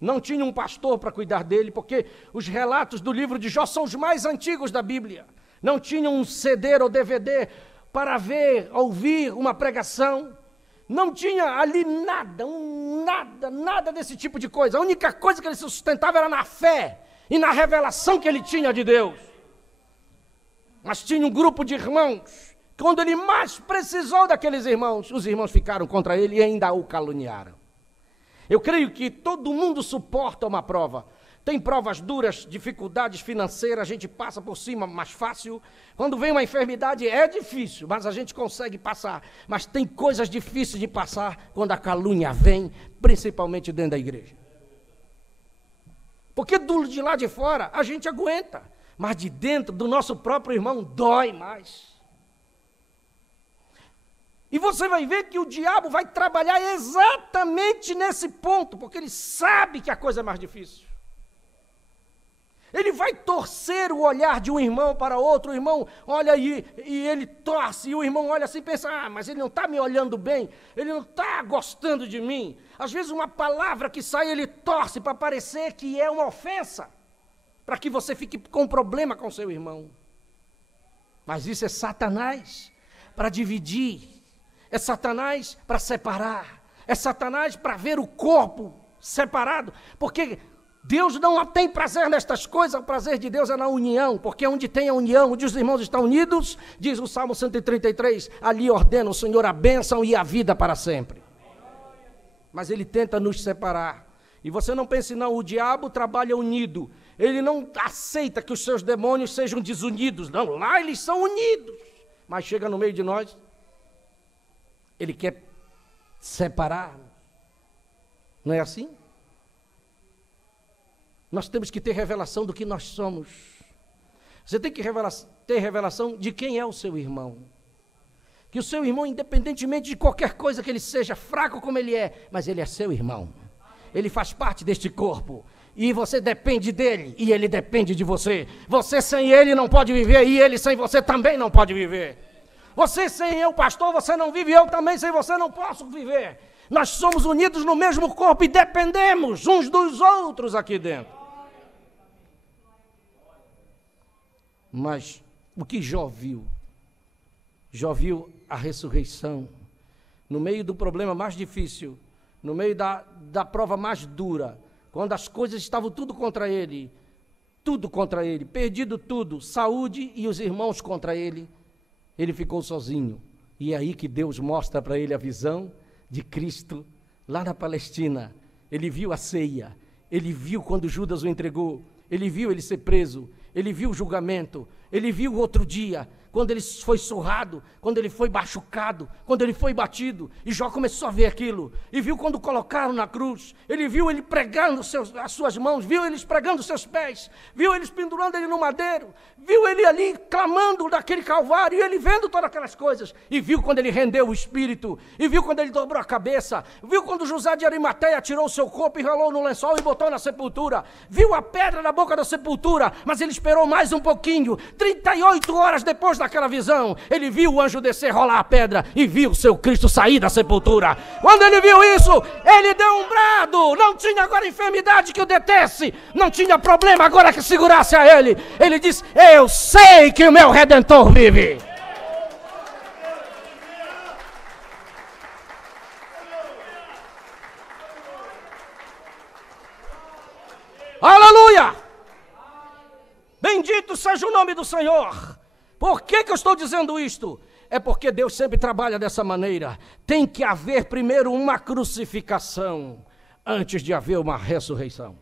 não tinha um pastor para cuidar dele, porque os relatos do livro de Jó são os mais antigos da Bíblia. Não tinha um CD ou DVD para ver, ouvir uma pregação. Não tinha ali nada desse tipo de coisa. A única coisa que ele se sustentava era na fé e na revelação que ele tinha de Deus. Mas tinha um grupo de irmãos, quando ele mais precisou daqueles irmãos, os irmãos ficaram contra ele e ainda o caluniaram. Eu creio que todo mundo suporta uma prova. Tem provas duras, dificuldades financeiras, a gente passa por cima mais fácil. Quando vem uma enfermidade é difícil, mas a gente consegue passar. Mas tem coisas difíceis de passar quando a calúnia vem, principalmente dentro da igreja. Porque de lá de fora a gente aguenta, mas de dentro do nosso próprio irmão dói mais. E você vai ver que o diabo vai trabalhar exatamente nesse ponto, porque ele sabe que a coisa é mais difícil. Ele vai torcer o olhar de um irmão para outro, o irmão olha e ele torce, e o irmão olha assim e pensa, mas ele não está me olhando bem, ele não está gostando de mim. Às vezes uma palavra que sai, ele torce para parecer que é uma ofensa, para que você fique com problema com seu irmão. Mas isso é Satanás para dividir, é Satanás para separar, é Satanás para ver o corpo separado, porque Deus não tem prazer nestas coisas, o prazer de Deus é na união, porque onde tem a união, onde os irmãos estão unidos, diz o Salmo 133, ali ordena o Senhor a bênção e a vida para sempre. Mas ele tenta nos separar. E você não pense não, o diabo trabalha unido, ele não aceita que os seus demônios sejam desunidos, não, lá eles são unidos, mas chega no meio de nós, ele quer separar, não é assim? Nós temos que ter revelação do que nós somos. Você tem que ter revelação de quem é o seu irmão. Que o seu irmão, independentemente de qualquer coisa que ele seja, fraco como ele é, mas ele é seu irmão. Ele faz parte deste corpo. E você depende dele, e ele depende de você. Você sem ele não pode viver, e ele sem você também não pode viver. Você sem eu, pastor, você não vive, eu também sem você não posso viver. Nós somos unidos no mesmo corpo e dependemos uns dos outros aqui dentro. Mas o que Jó viu Jó viu a ressurreição no meio do problema mais difícil, no meio da prova mais dura, quando as coisas estavam tudo contra ele, perdido tudo, saúde e os irmãos contra ele, ele ficou sozinho. E é aí que Deus mostra para ele a visão de Cristo lá na Palestina. Ele viu a ceia, ele viu quando Judas o entregou, ele viu ele ser preso, ele viu o julgamento, ele viu o outro dia, quando ele foi surrado, quando ele foi machucado, quando ele foi batido, e Jó começou a ver aquilo, e viu quando colocaram na cruz, ele viu ele pregando as suas mãos, viu eles pregando os seus pés, viu eles pendurando ele no madeiro, viu ele ali clamando naquele calvário, e ele vendo todas aquelas coisas, e viu quando ele rendeu o espírito, e viu quando ele dobrou a cabeça, viu quando José de Arimateia tirou o seu corpo, enrolou no lençol e botou na sepultura, viu a pedra na boca da sepultura, mas ele esperou mais um pouquinho, 38 horas depois daquela visão, ele viu o anjo descer, rolar a pedra, e viu o seu Cristo sair da sepultura. Quando ele viu isso, ele deu um brado, não tinha agora enfermidade que o detesse, não tinha problema agora que segurasse a ele. Ele disse: eu sei que o meu Redentor vive. Aleluia! Bendito seja o nome do Senhor. Por que eu estou dizendo isto? É porque Deus sempre trabalha dessa maneira. Tem que haver primeiro uma crucificação antes de haver uma ressurreição.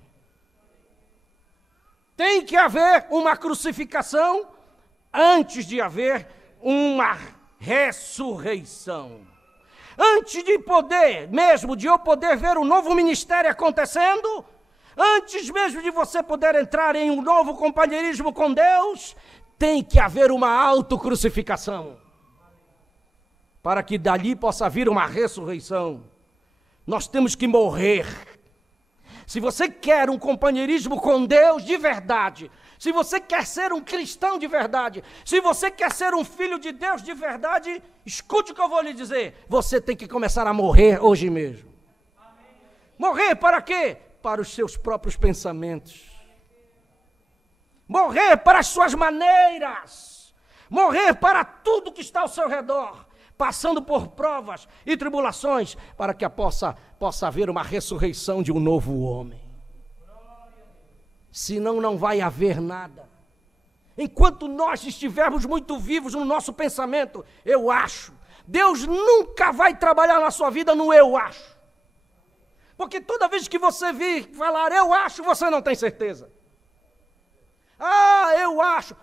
Tem que haver uma crucificação antes de haver uma ressurreição. Antes de poder, mesmo de eu poder ver um novo ministério acontecendo, antes mesmo de você poder entrar em um novo companheirismo com Deus, tem que haver uma autocrucificação, para que dali possa vir uma ressurreição. Nós temos que morrer. Se você quer um companheirismo com Deus de verdade, se você quer ser um cristão de verdade, se você quer ser um filho de Deus de verdade, escute o que eu vou lhe dizer, você tem que começar a morrer hoje mesmo. Morrer para quê? Para os seus próprios pensamentos. Morrer para as suas maneiras, morrer para tudo que está ao seu redor, passando por provas e tribulações, para que possa haver uma ressurreição de um novo homem. Senão não vai haver nada. Enquanto nós estivermos muito vivos no nosso pensamento, eu acho, Deus nunca vai trabalhar na sua vida no eu acho. Porque toda vez que você vir falar eu acho, você não tem certeza. Ah, eu acho.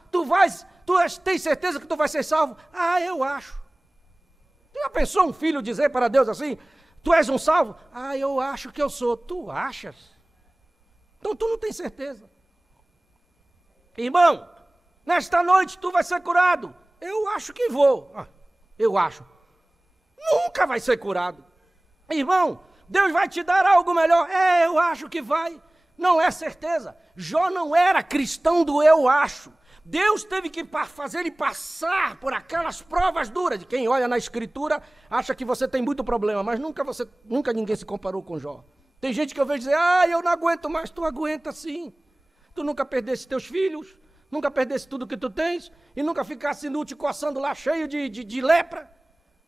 Tem certeza que tu vai ser salvo? Ah, eu acho. Tu já pensou um filho dizer para Deus assim: tu és um salvo? Ah, eu acho que eu sou. Tu achas? Então tu não tem certeza. Irmão, nesta noite tu vai ser curado. Eu acho que vou. Ah, eu acho. Nunca vai ser curado. Irmão, Deus vai te dar algo melhor. Eu acho que vai. Não é certeza. Jó não era cristão do eu acho. Deus teve que fazer ele passar por aquelas provas duras. De quem olha na Escritura acha que você tem muito problema, mas nunca ninguém se comparou com Jó. Tem gente que eu vejo dizer: eu não aguento mais. Tu aguenta sim. Tu nunca perdesse teus filhos, nunca perdesse tudo que tu tens, e nunca ficasse nu te coçando lá cheio de lepra.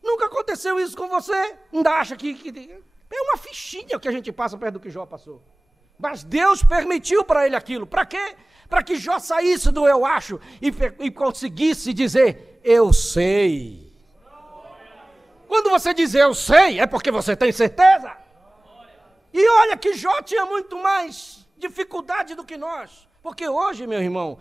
Nunca aconteceu isso com você. Ainda acha que é uma fichinha que a gente passa perto do que Jó passou. Mas Deus permitiu para ele aquilo. Para quê? Para que Jó saísse do eu acho e conseguisse dizer eu sei. Quando você diz eu sei, é porque você tem certeza. E olha que Jó tinha muito mais dificuldade do que nós. Porque hoje, meu irmão,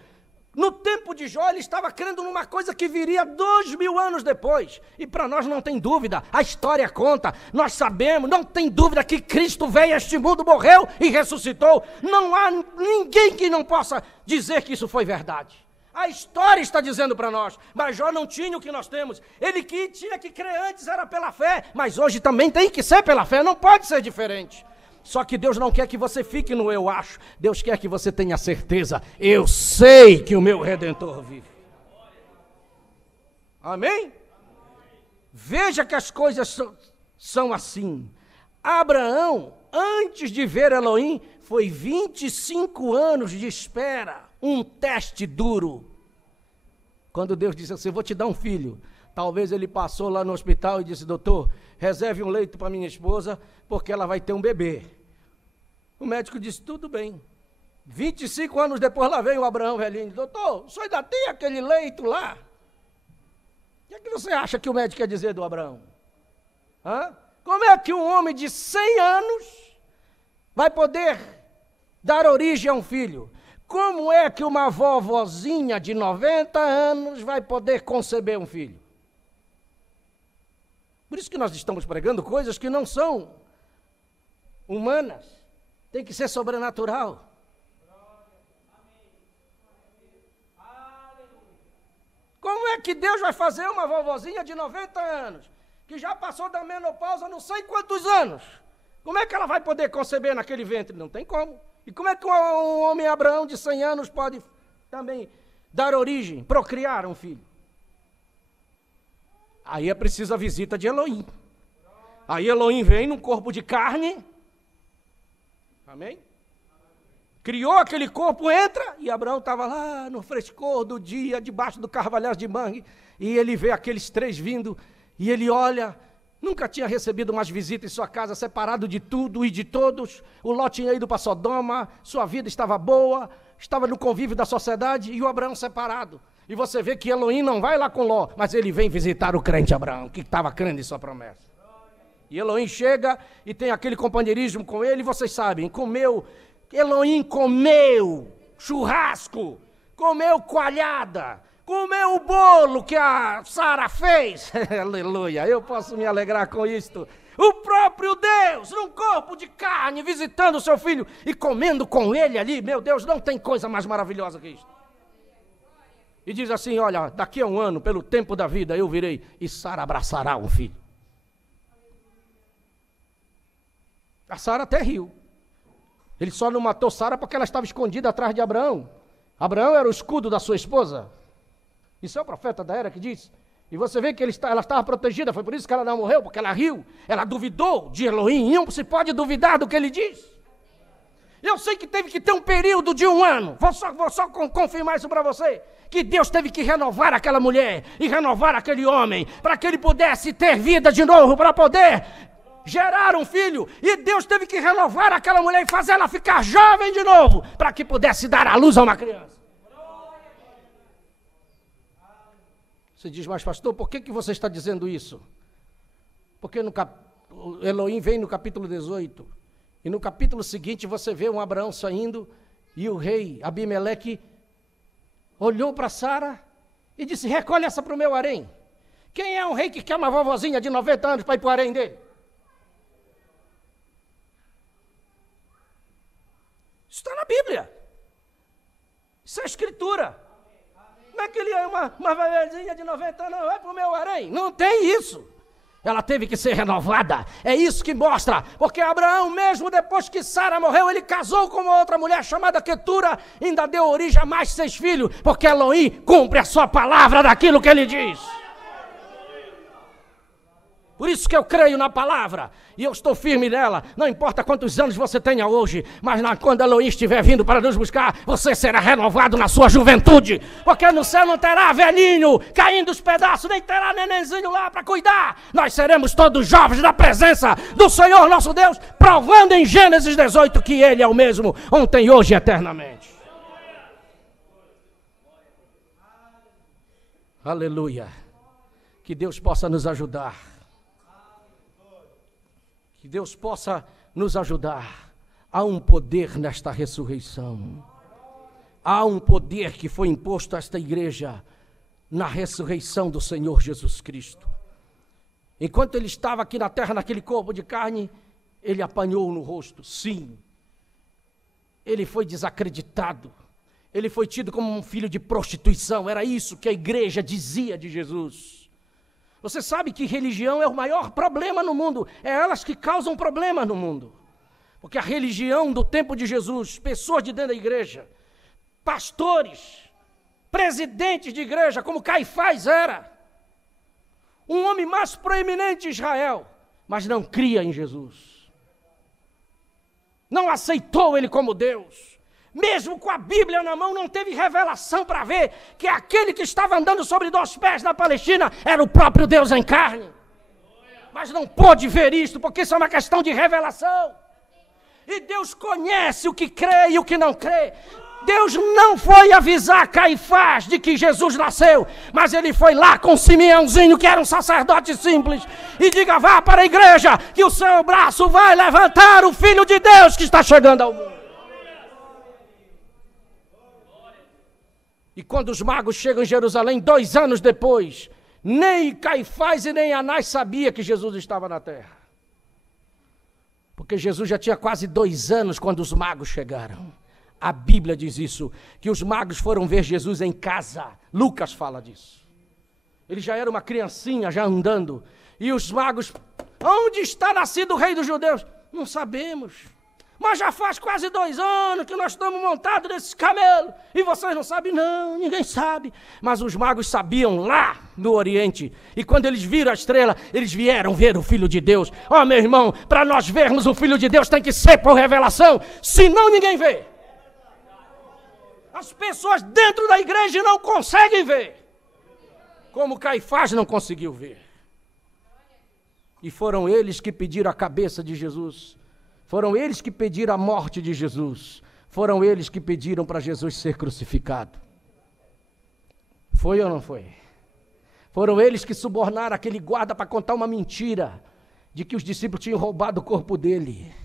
no tempo de Jó, ele estava crendo numa coisa que viria 2000 anos depois. E para nós não tem dúvida, a história conta, nós sabemos, não tem dúvida que Cristo veio a este mundo, morreu e ressuscitou. Não há ninguém que não possa dizer que isso foi verdade. A história está dizendo para nós, mas Jó não tinha o que nós temos. Ele que tinha que crer antes era pela fé, mas hoje também tem que ser pela fé, não pode ser diferente. Só que Deus não quer que você fique no eu acho. Deus quer que você tenha certeza. Eu sei que o meu Redentor vive. Amém? Veja que as coisas são assim. Abraão, antes de ver Elohim, foi 25 anos de espera. Um teste duro. Quando Deus disse assim: vou te dar um filho. Talvez ele passou lá no hospital e disse: doutor, reserve um leito para minha esposa, porque ela vai ter um bebê. O médico disse: tudo bem. 25 anos depois, lá veio o Abraão velhinho: doutor, o senhor ainda tem aquele leito lá? O que você acha que o médico quer dizer do Abraão? Como é que um homem de 100 anos vai poder dar origem a um filho? Como é que uma vovozinha de 90 anos vai poder conceber um filho? Por isso que nós estamos pregando coisas que não são humanas, tem que ser sobrenatural. Como é que Deus vai fazer uma vovozinha de 90 anos, que já passou da menopausa não sei quantos anos? Como é que ela vai poder conceber naquele ventre? Não tem como. E como é que um homem Abraão de 100 anos pode também dar origem, procriar um filho? Aí é preciso a visita de Elohim. Aí Elohim vem num corpo de carne. Amém? Criou aquele corpo, entra, e Abraão estava lá no frescor do dia, debaixo do carvalhar de mangue, e ele vê aqueles três vindo, e ele olha, nunca tinha recebido mais visita em sua casa, separado de tudo e de todos. O Ló tinha ido para Sodoma, sua vida estava boa, estava no convívio da sociedade, e o Abraão separado. E você vê que Elohim não vai lá com Ló, mas ele vem visitar o crente Abraão, que estava crendo em sua promessa. E Elohim chega e tem aquele companheirismo com ele, e vocês sabem, Elohim comeu churrasco, comeu coalhada, comeu o bolo que a Sara fez. Aleluia, eu posso me alegrar com isto. O próprio Deus, num corpo de carne, visitando o seu filho e comendo com ele ali. Meu Deus, não tem coisa mais maravilhosa que isto. E diz assim: olha, daqui a um ano, pelo tempo da vida, eu virei e Sara abraçará um filho. A Sara até riu. Ele só não matou Sara porque ela estava escondida atrás de Abraão. Abraão era o escudo da sua esposa. Isso é o profeta da era que diz. E você vê que ela estava protegida, foi por isso que ela não morreu, porque ela riu. Ela duvidou de Elohim, e não se pode duvidar do que ele diz. Eu sei que teve que ter um período de um ano. Vou só confirmar isso para você. Que Deus teve que renovar aquela mulher e renovar aquele homem, para que ele pudesse ter vida de novo, para poder gerar um filho. E Deus teve que renovar aquela mulher e fazer ela ficar jovem de novo, para que pudesse dar à luz a uma criança. Você diz: mas pastor, por que você está dizendo isso? Porque Elohim vem no capítulo 18, e no capítulo seguinte você vê um Abraão saindo, e o rei Abimeleque olhou para Sara e disse: recolhe essa para o meu harém. Quem é um rei que quer uma vovozinha de 90 anos para ir para o harém dele? Isso está na Bíblia. Isso é escritura. Como é que ele é uma vovozinha de 90 anos, vai para o meu harém? Não tem isso. Ela teve que ser renovada. É isso que mostra. Porque Abraão, mesmo depois que Sara morreu, ele casou com uma outra mulher chamada Quetura, e ainda deu origem a mais 6 filhos, porque Elohim cumpre a sua palavra daquilo que ele diz. Por isso que eu creio na palavra, e eu estou firme nela. Não importa quantos anos você tenha hoje, mas quando Elohim estiver vindo para nos buscar, você será renovado na sua juventude, porque no céu não terá velhinho caindo os pedaços, nem terá nenenzinho lá para cuidar. Nós seremos todos jovens na presença do Senhor nosso Deus, provando em Gênesis 18 que Ele é o mesmo, ontem, hoje e eternamente. Aleluia. Que Deus possa nos ajudar. Que Deus possa nos ajudar. Há um poder nesta ressurreição. Há um poder que foi imposto a esta igreja na ressurreição do Senhor Jesus Cristo. Enquanto ele estava aqui na terra, naquele corpo de carne, ele apanhou no rosto, sim. Ele foi desacreditado. Ele foi tido como um filho de prostituição. Era isso que a igreja dizia de Jesus. Você sabe que religião é o maior problema no mundo. É elas que causam problema no mundo. Porque a religião do tempo de Jesus, pessoas de dentro da igreja, pastores, presidentes de igreja, como Caifás era, um homem mais proeminente de Israel, mas não cria em Jesus. Não aceitou ele como Deus. mesmo com a Bíblia na mão, não teve revelação para ver que aquele que estava andando sobre 2 pés na Palestina era o próprio Deus em carne. Mas não pôde ver isto, porque isso é uma questão de revelação. E Deus conhece o que crê e o que não crê. Deus não foi avisar Caifás de que Jesus nasceu, mas ele foi lá com Simeãozinho, que era um sacerdote simples, e diga: vá para a igreja, que o seu braço vai levantar o Filho de Deus que está chegando ao mundo. E quando os magos chegam em Jerusalém, 2 anos depois, nem Caifás e nem Anás sabia que Jesus estava na terra. Porque Jesus já tinha quase 2 anos quando os magos chegaram. A Bíblia diz isso, que os magos foram ver Jesus em casa. Lucas fala disso. Ele já era uma criancinha, já andando. E os magos: onde está nascido o rei dos judeus? Não sabemos. Mas já faz quase 2 anos que nós estamos montados nesses camelos. E vocês não sabem? Não, ninguém sabe. Mas os magos sabiam lá no Oriente. E quando eles viram a estrela, eles vieram ver o Filho de Deus. Ó, meu irmão, para nós vermos o Filho de Deus tem que ser por revelação. Senão ninguém vê. As pessoas dentro da igreja não conseguem ver, como Caifás não conseguiu ver. E foram eles que pediram a cabeça de Jesus. Foram eles que pediram a morte de Jesus. Foram eles que pediram para Jesus ser crucificado. Foi ou não foi? Foram eles que subornaram aquele guarda para contar uma mentira de que os discípulos tinham roubado o corpo dele.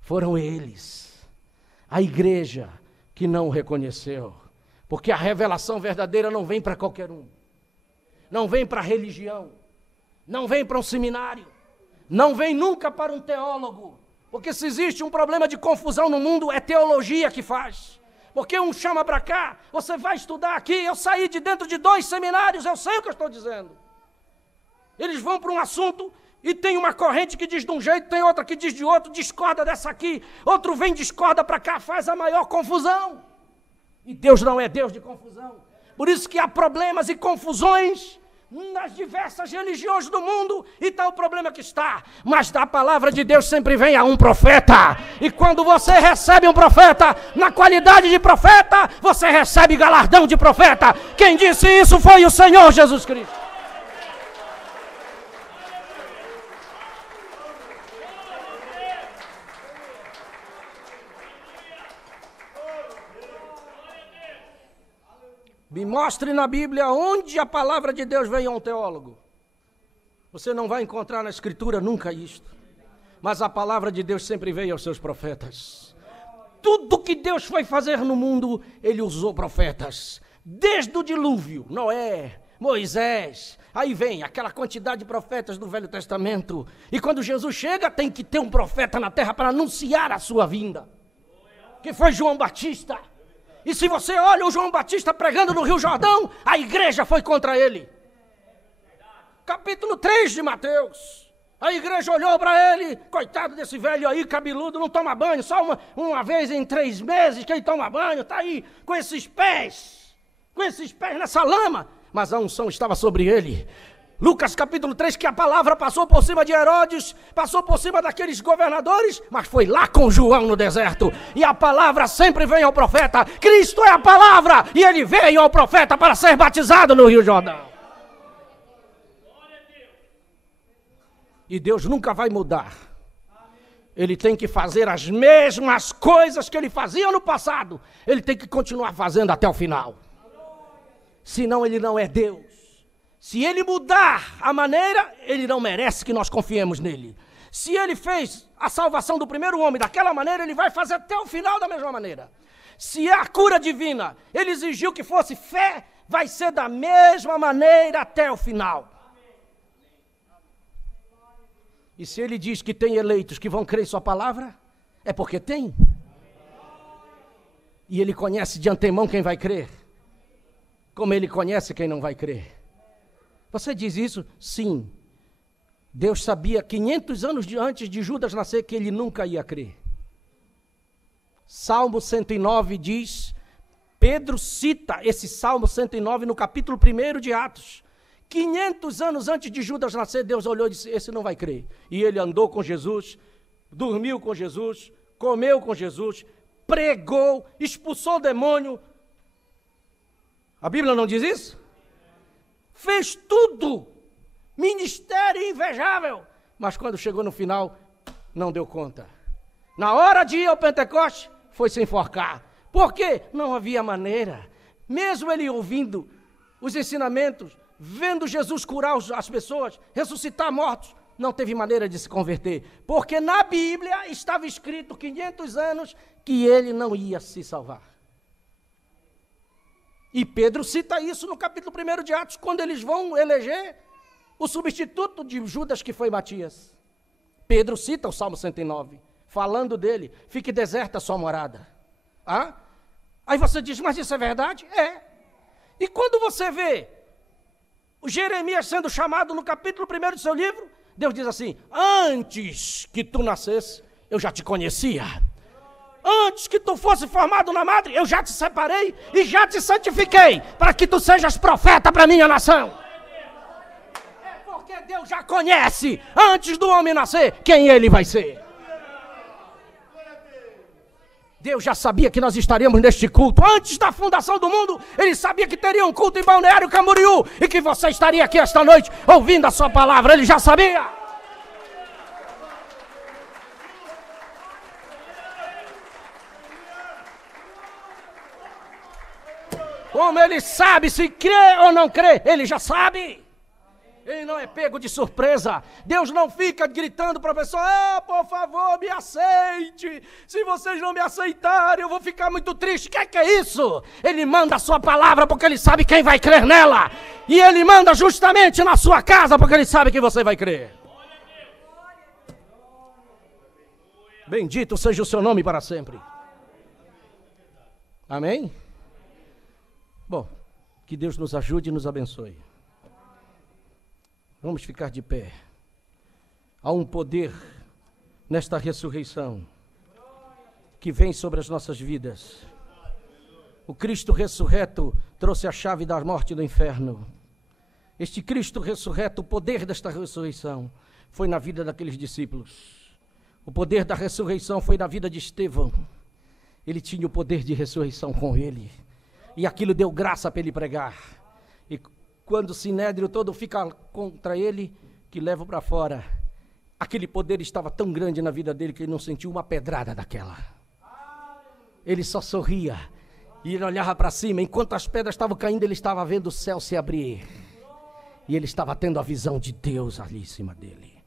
Foram eles. A igreja que não o reconheceu, porque a revelação verdadeira não vem para qualquer um, não vem para a religião, não vem para um seminário, não vem nunca para um teólogo, porque se existe um problema de confusão no mundo, é teologia que faz, porque um chama para cá, você vai estudar aqui. Eu saí de dentro de 2 seminários, eu sei o que eu estou dizendo. Eles vão para um assunto e tem uma corrente que diz de um jeito, tem outra que diz de outro, discorda dessa aqui, outro vem, discorda para cá, faz a maior confusão. E Deus não é Deus de confusão. Por isso que há problemas e confusões nas diversas religiões do mundo, e está o problema que está. Mas da palavra de Deus sempre vem a um profeta. E quando você recebe um profeta, na qualidade de profeta, você recebe galardão de profeta. Quem disse isso foi o Senhor Jesus Cristo. Me mostre na Bíblia onde a palavra de Deus vem a um teólogo. Você não vai encontrar na Escritura nunca isto. Mas a palavra de Deus sempre veio aos seus profetas. Tudo que Deus foi fazer no mundo, Ele usou profetas. Desde o dilúvio, Noé, Moisés, aí vem aquela quantidade de profetas do Velho Testamento. E quando Jesus chega, tem que ter um profeta na terra para anunciar a sua vinda. Que foi João Batista. E se você olha o João Batista pregando no Rio Jordão, a igreja foi contra ele. Capítulo 3 de Mateus. A igreja olhou para ele, coitado desse velho aí, cabeludo, não toma banho, só uma vez em 3 meses que ele toma banho, está aí com esses pés nessa lama. Mas a unção estava sobre ele. Lucas capítulo 3, que a palavra passou por cima de Herodes, passou por cima daqueles governadores, mas foi lá com João no deserto. E a palavra sempre vem ao profeta. Cristo é a palavra, e ele veio ao profeta para ser batizado no Rio Jordão. E Deus nunca vai mudar. Ele tem que fazer as mesmas coisas que ele fazia no passado. Ele tem que continuar fazendo até o final. Senão ele não é Deus. Se ele mudar a maneira, ele não merece que nós confiemos nele. Se ele fez a salvação do primeiro homem daquela maneira, ele vai fazer até o final da mesma maneira. Se a cura divina, ele exigiu que fosse fé, vai ser da mesma maneira até o final. E se ele diz que tem eleitos que vão crer em sua palavra, é porque tem. E ele conhece de antemão quem vai crer, como ele conhece quem não vai crer. Você diz isso? Sim. Deus sabia 500 anos antes de Judas nascer que ele nunca ia crer. Salmo 109 diz, Pedro cita esse Salmo 109 no capítulo 1 de Atos. 500 anos antes de Judas nascer, Deus olhou e disse, esse não vai crer. E ele andou com Jesus, dormiu com Jesus, comeu com Jesus, pregou, expulsou o demônio. A Bíblia não diz isso? Fez tudo, ministério invejável, mas quando chegou no final, não deu conta. Na hora de ir ao Pentecoste, foi se enforcar. Por quê? Não havia maneira. Mesmo ele ouvindo os ensinamentos, vendo Jesus curar as pessoas, ressuscitar mortos, não teve maneira de se converter. Porque na Bíblia estava escrito 500 anos que ele não ia se salvar. E Pedro cita isso no capítulo 1 de Atos, quando eles vão eleger o substituto de Judas, que foi Matias. Pedro cita o Salmo 109, falando dele: fique deserta a sua morada. Aí você diz, mas isso é verdade? É. E quando você vê o Jeremias sendo chamado no capítulo 1 do seu livro, Deus diz assim: antes que tu nascesse, eu já te conhecia. Antes que tu fosse formado na madre, eu já te separei e já te santifiquei, para que tu sejas profeta para a minha nação. É porque Deus já conhece, antes do homem nascer, quem ele vai ser. Deus já sabia que nós estaríamos neste culto. Antes da fundação do mundo, Ele sabia que teria um culto em Balneário Camboriú e que você estaria aqui esta noite ouvindo a sua palavra. Ele já sabia. Como Ele sabe se crê ou não crê, Ele já sabe. Ele não é pego de surpresa. Deus não fica gritando para a pessoa: por favor, me aceite. Se vocês não me aceitarem, eu vou ficar muito triste. O que é isso? Ele manda a sua palavra porque Ele sabe quem vai crer nela. E Ele manda justamente na sua casa porque Ele sabe que você vai crer. Bendito seja o seu nome para sempre. Amém? Bom, que Deus nos ajude e nos abençoe. Vamos ficar de pé. Há um poder nesta ressurreição que vem sobre as nossas vidas. O Cristo ressurreto trouxe a chave da morte e do inferno. Este Cristo ressurreto, o poder desta ressurreição, foi na vida daqueles discípulos. O poder da ressurreição foi na vida de Estevão. Ele tinha o poder de ressurreição com ele. E aquilo deu graça para ele pregar. E quando o sinédrio todo fica contra ele, que leva para fora, aquele poder estava tão grande na vida dele que ele não sentiu uma pedrada daquela. Ele só sorria e ele olhava para cima. Enquanto as pedras estavam caindo, ele estava vendo o céu se abrir. E ele estava tendo a visão de Deus ali em cima dele.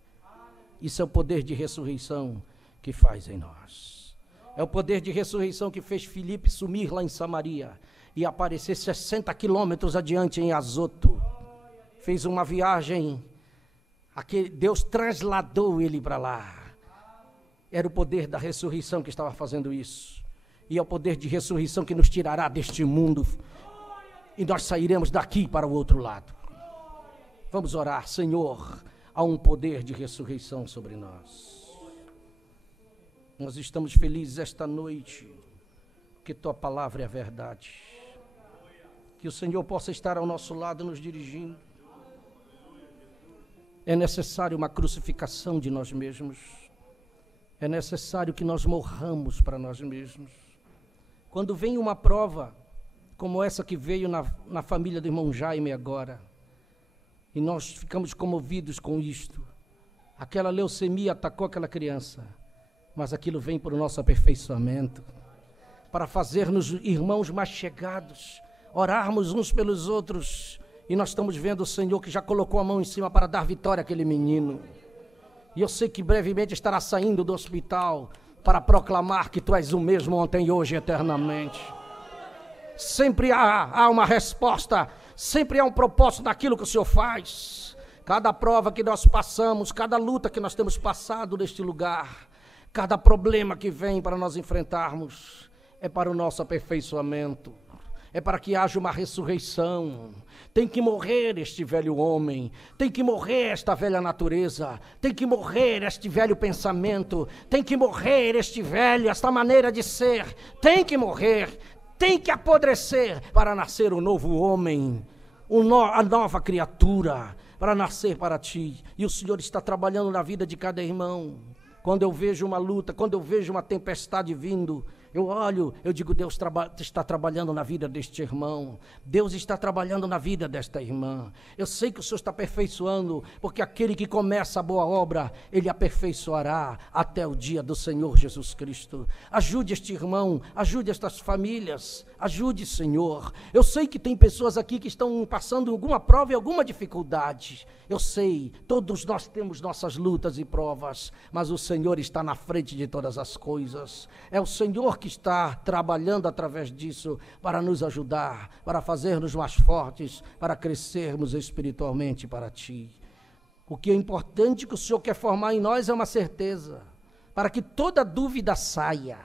Isso é o poder de ressurreição que faz em nós. É o poder de ressurreição que fez Filipe sumir lá em Samaria e aparecer 60 quilômetros adiante em Azoto. Fez uma viagem, Deus trasladou ele para lá. Era o poder da ressurreição que estava fazendo isso. E é o poder de ressurreição que nos tirará deste mundo. E nós sairemos daqui para o outro lado. Vamos orar. Senhor, há um poder de ressurreição sobre nós. Nós estamos felizes esta noite, que Tua palavra é a verdade. Que o Senhor possa estar ao nosso lado nos dirigindo. É necessário uma crucificação de nós mesmos. É necessário que nós morramos para nós mesmos. Quando vem uma prova, como essa que veio na família do irmão Jaime agora, e nós ficamos comovidos com isto, aquela leucemia atacou aquela criança, mas aquilo vem para o nosso aperfeiçoamento, para fazer-nos irmãos mais chegados, orarmos uns pelos outros, e nós estamos vendo o Senhor que já colocou a mão em cima para dar vitória àquele menino. E eu sei que brevemente estará saindo do hospital para proclamar que Tu és o mesmo ontem e hoje eternamente. Sempre há uma resposta, sempre há um propósito daquilo que o Senhor faz. Cada prova que nós passamos, cada luta que nós temos passado neste lugar, cada problema que vem para nós enfrentarmos, é para o nosso aperfeiçoamento. É para que haja uma ressurreição. Tem que morrer este velho homem, tem que morrer esta velha natureza, tem que morrer este velho pensamento, tem que morrer esta maneira de ser, tem que morrer, tem que apodrecer para nascer o novo homem, a nova criatura, para nascer para Ti. E o Senhor está trabalhando na vida de cada irmão. Quando eu vejo uma luta, quando eu vejo uma tempestade vindo, Eu olho, eu digo, Deus está trabalhando na vida deste irmão. Deus está trabalhando na vida desta irmã. Eu sei que o Senhor está aperfeiçoando, porque aquele que começa a boa obra, Ele aperfeiçoará até o dia do Senhor Jesus Cristo. Ajude este irmão, ajude estas famílias, ajude, Senhor. Eu sei que tem pessoas aqui que estão passando alguma prova e alguma dificuldade. Eu sei, todos nós temos nossas lutas e provas, mas o Senhor está na frente de todas as coisas. É o Senhor que está trabalhando através disso para nos ajudar, para fazer-nos mais fortes, para crescermos espiritualmente para Ti. O que é importante que o Senhor quer formar em nós é uma certeza, para que toda dúvida saia,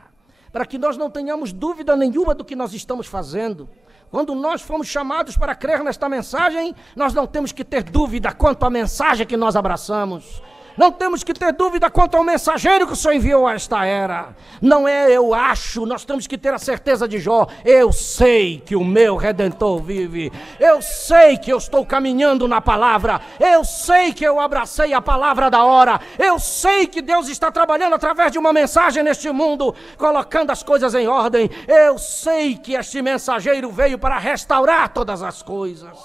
para que nós não tenhamos dúvida nenhuma do que nós estamos fazendo. Quando nós fomos chamados para crer nesta mensagem, nós não temos que ter dúvida quanto à mensagem que nós abraçamos. Não temos que ter dúvida quanto ao mensageiro que o Senhor enviou a esta era. Não é eu acho, nós temos que ter a certeza de Jó. Eu sei que o meu Redentor vive. Eu sei que eu estou caminhando na palavra. Eu sei que eu abracei a palavra da hora. Eu sei que Deus está trabalhando através de uma mensagem neste mundo, colocando as coisas em ordem. Eu sei que este mensageiro veio para restaurar todas as coisas.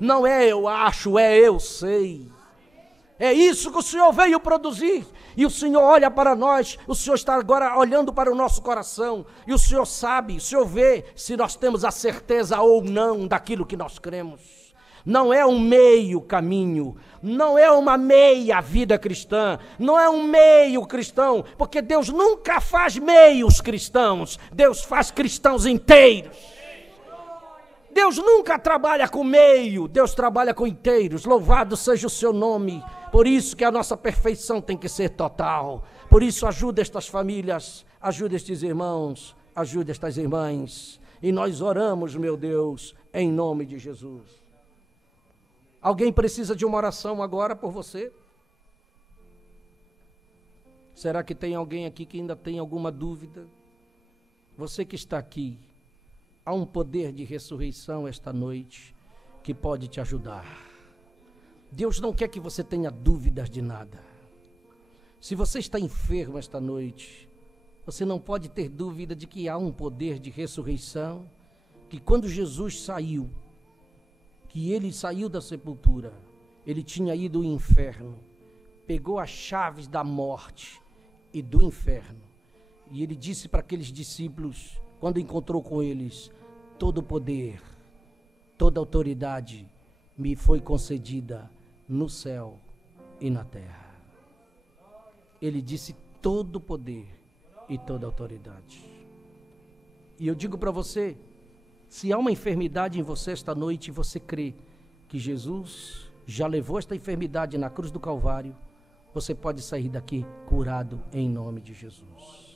Não é eu acho, é eu sei. É isso que o Senhor veio produzir. E o Senhor olha para nós, o Senhor está agora olhando para o nosso coração. E o Senhor sabe, o Senhor vê se nós temos a certeza ou não daquilo que nós cremos. Não é um meio caminho, não é uma meia vida cristã, não é um meio cristão, porque Deus nunca faz meios cristãos, Deus faz cristãos inteiros. Deus nunca trabalha com meio, Deus trabalha com inteiros. Louvado seja o seu nome. Por isso que a nossa perfeição tem que ser total. Por isso ajuda estas famílias, ajuda estes irmãos, ajuda estas irmãs. E nós oramos, meu Deus, em nome de Jesus. Alguém precisa de uma oração agora por você? Será que tem alguém aqui que ainda tem alguma dúvida? Você que está aqui, há um poder de ressurreição esta noite que pode te ajudar. Deus não quer que você tenha dúvidas de nada. Se você está enfermo esta noite, você não pode ter dúvida de que há um poder de ressurreição, que quando Jesus saiu, que ele saiu da sepultura, ele tinha ido ao inferno, pegou as chaves da morte e do inferno, e ele disse para aqueles discípulos, quando encontrou com eles, todo o poder, toda a autoridade me foi concedida no céu e na terra. Ele disse todo o poder e toda a autoridade. E eu digo para você, se há uma enfermidade em você esta noite e você crê que Jesus já levou esta enfermidade na cruz do Calvário, você pode sair daqui curado em nome de Jesus.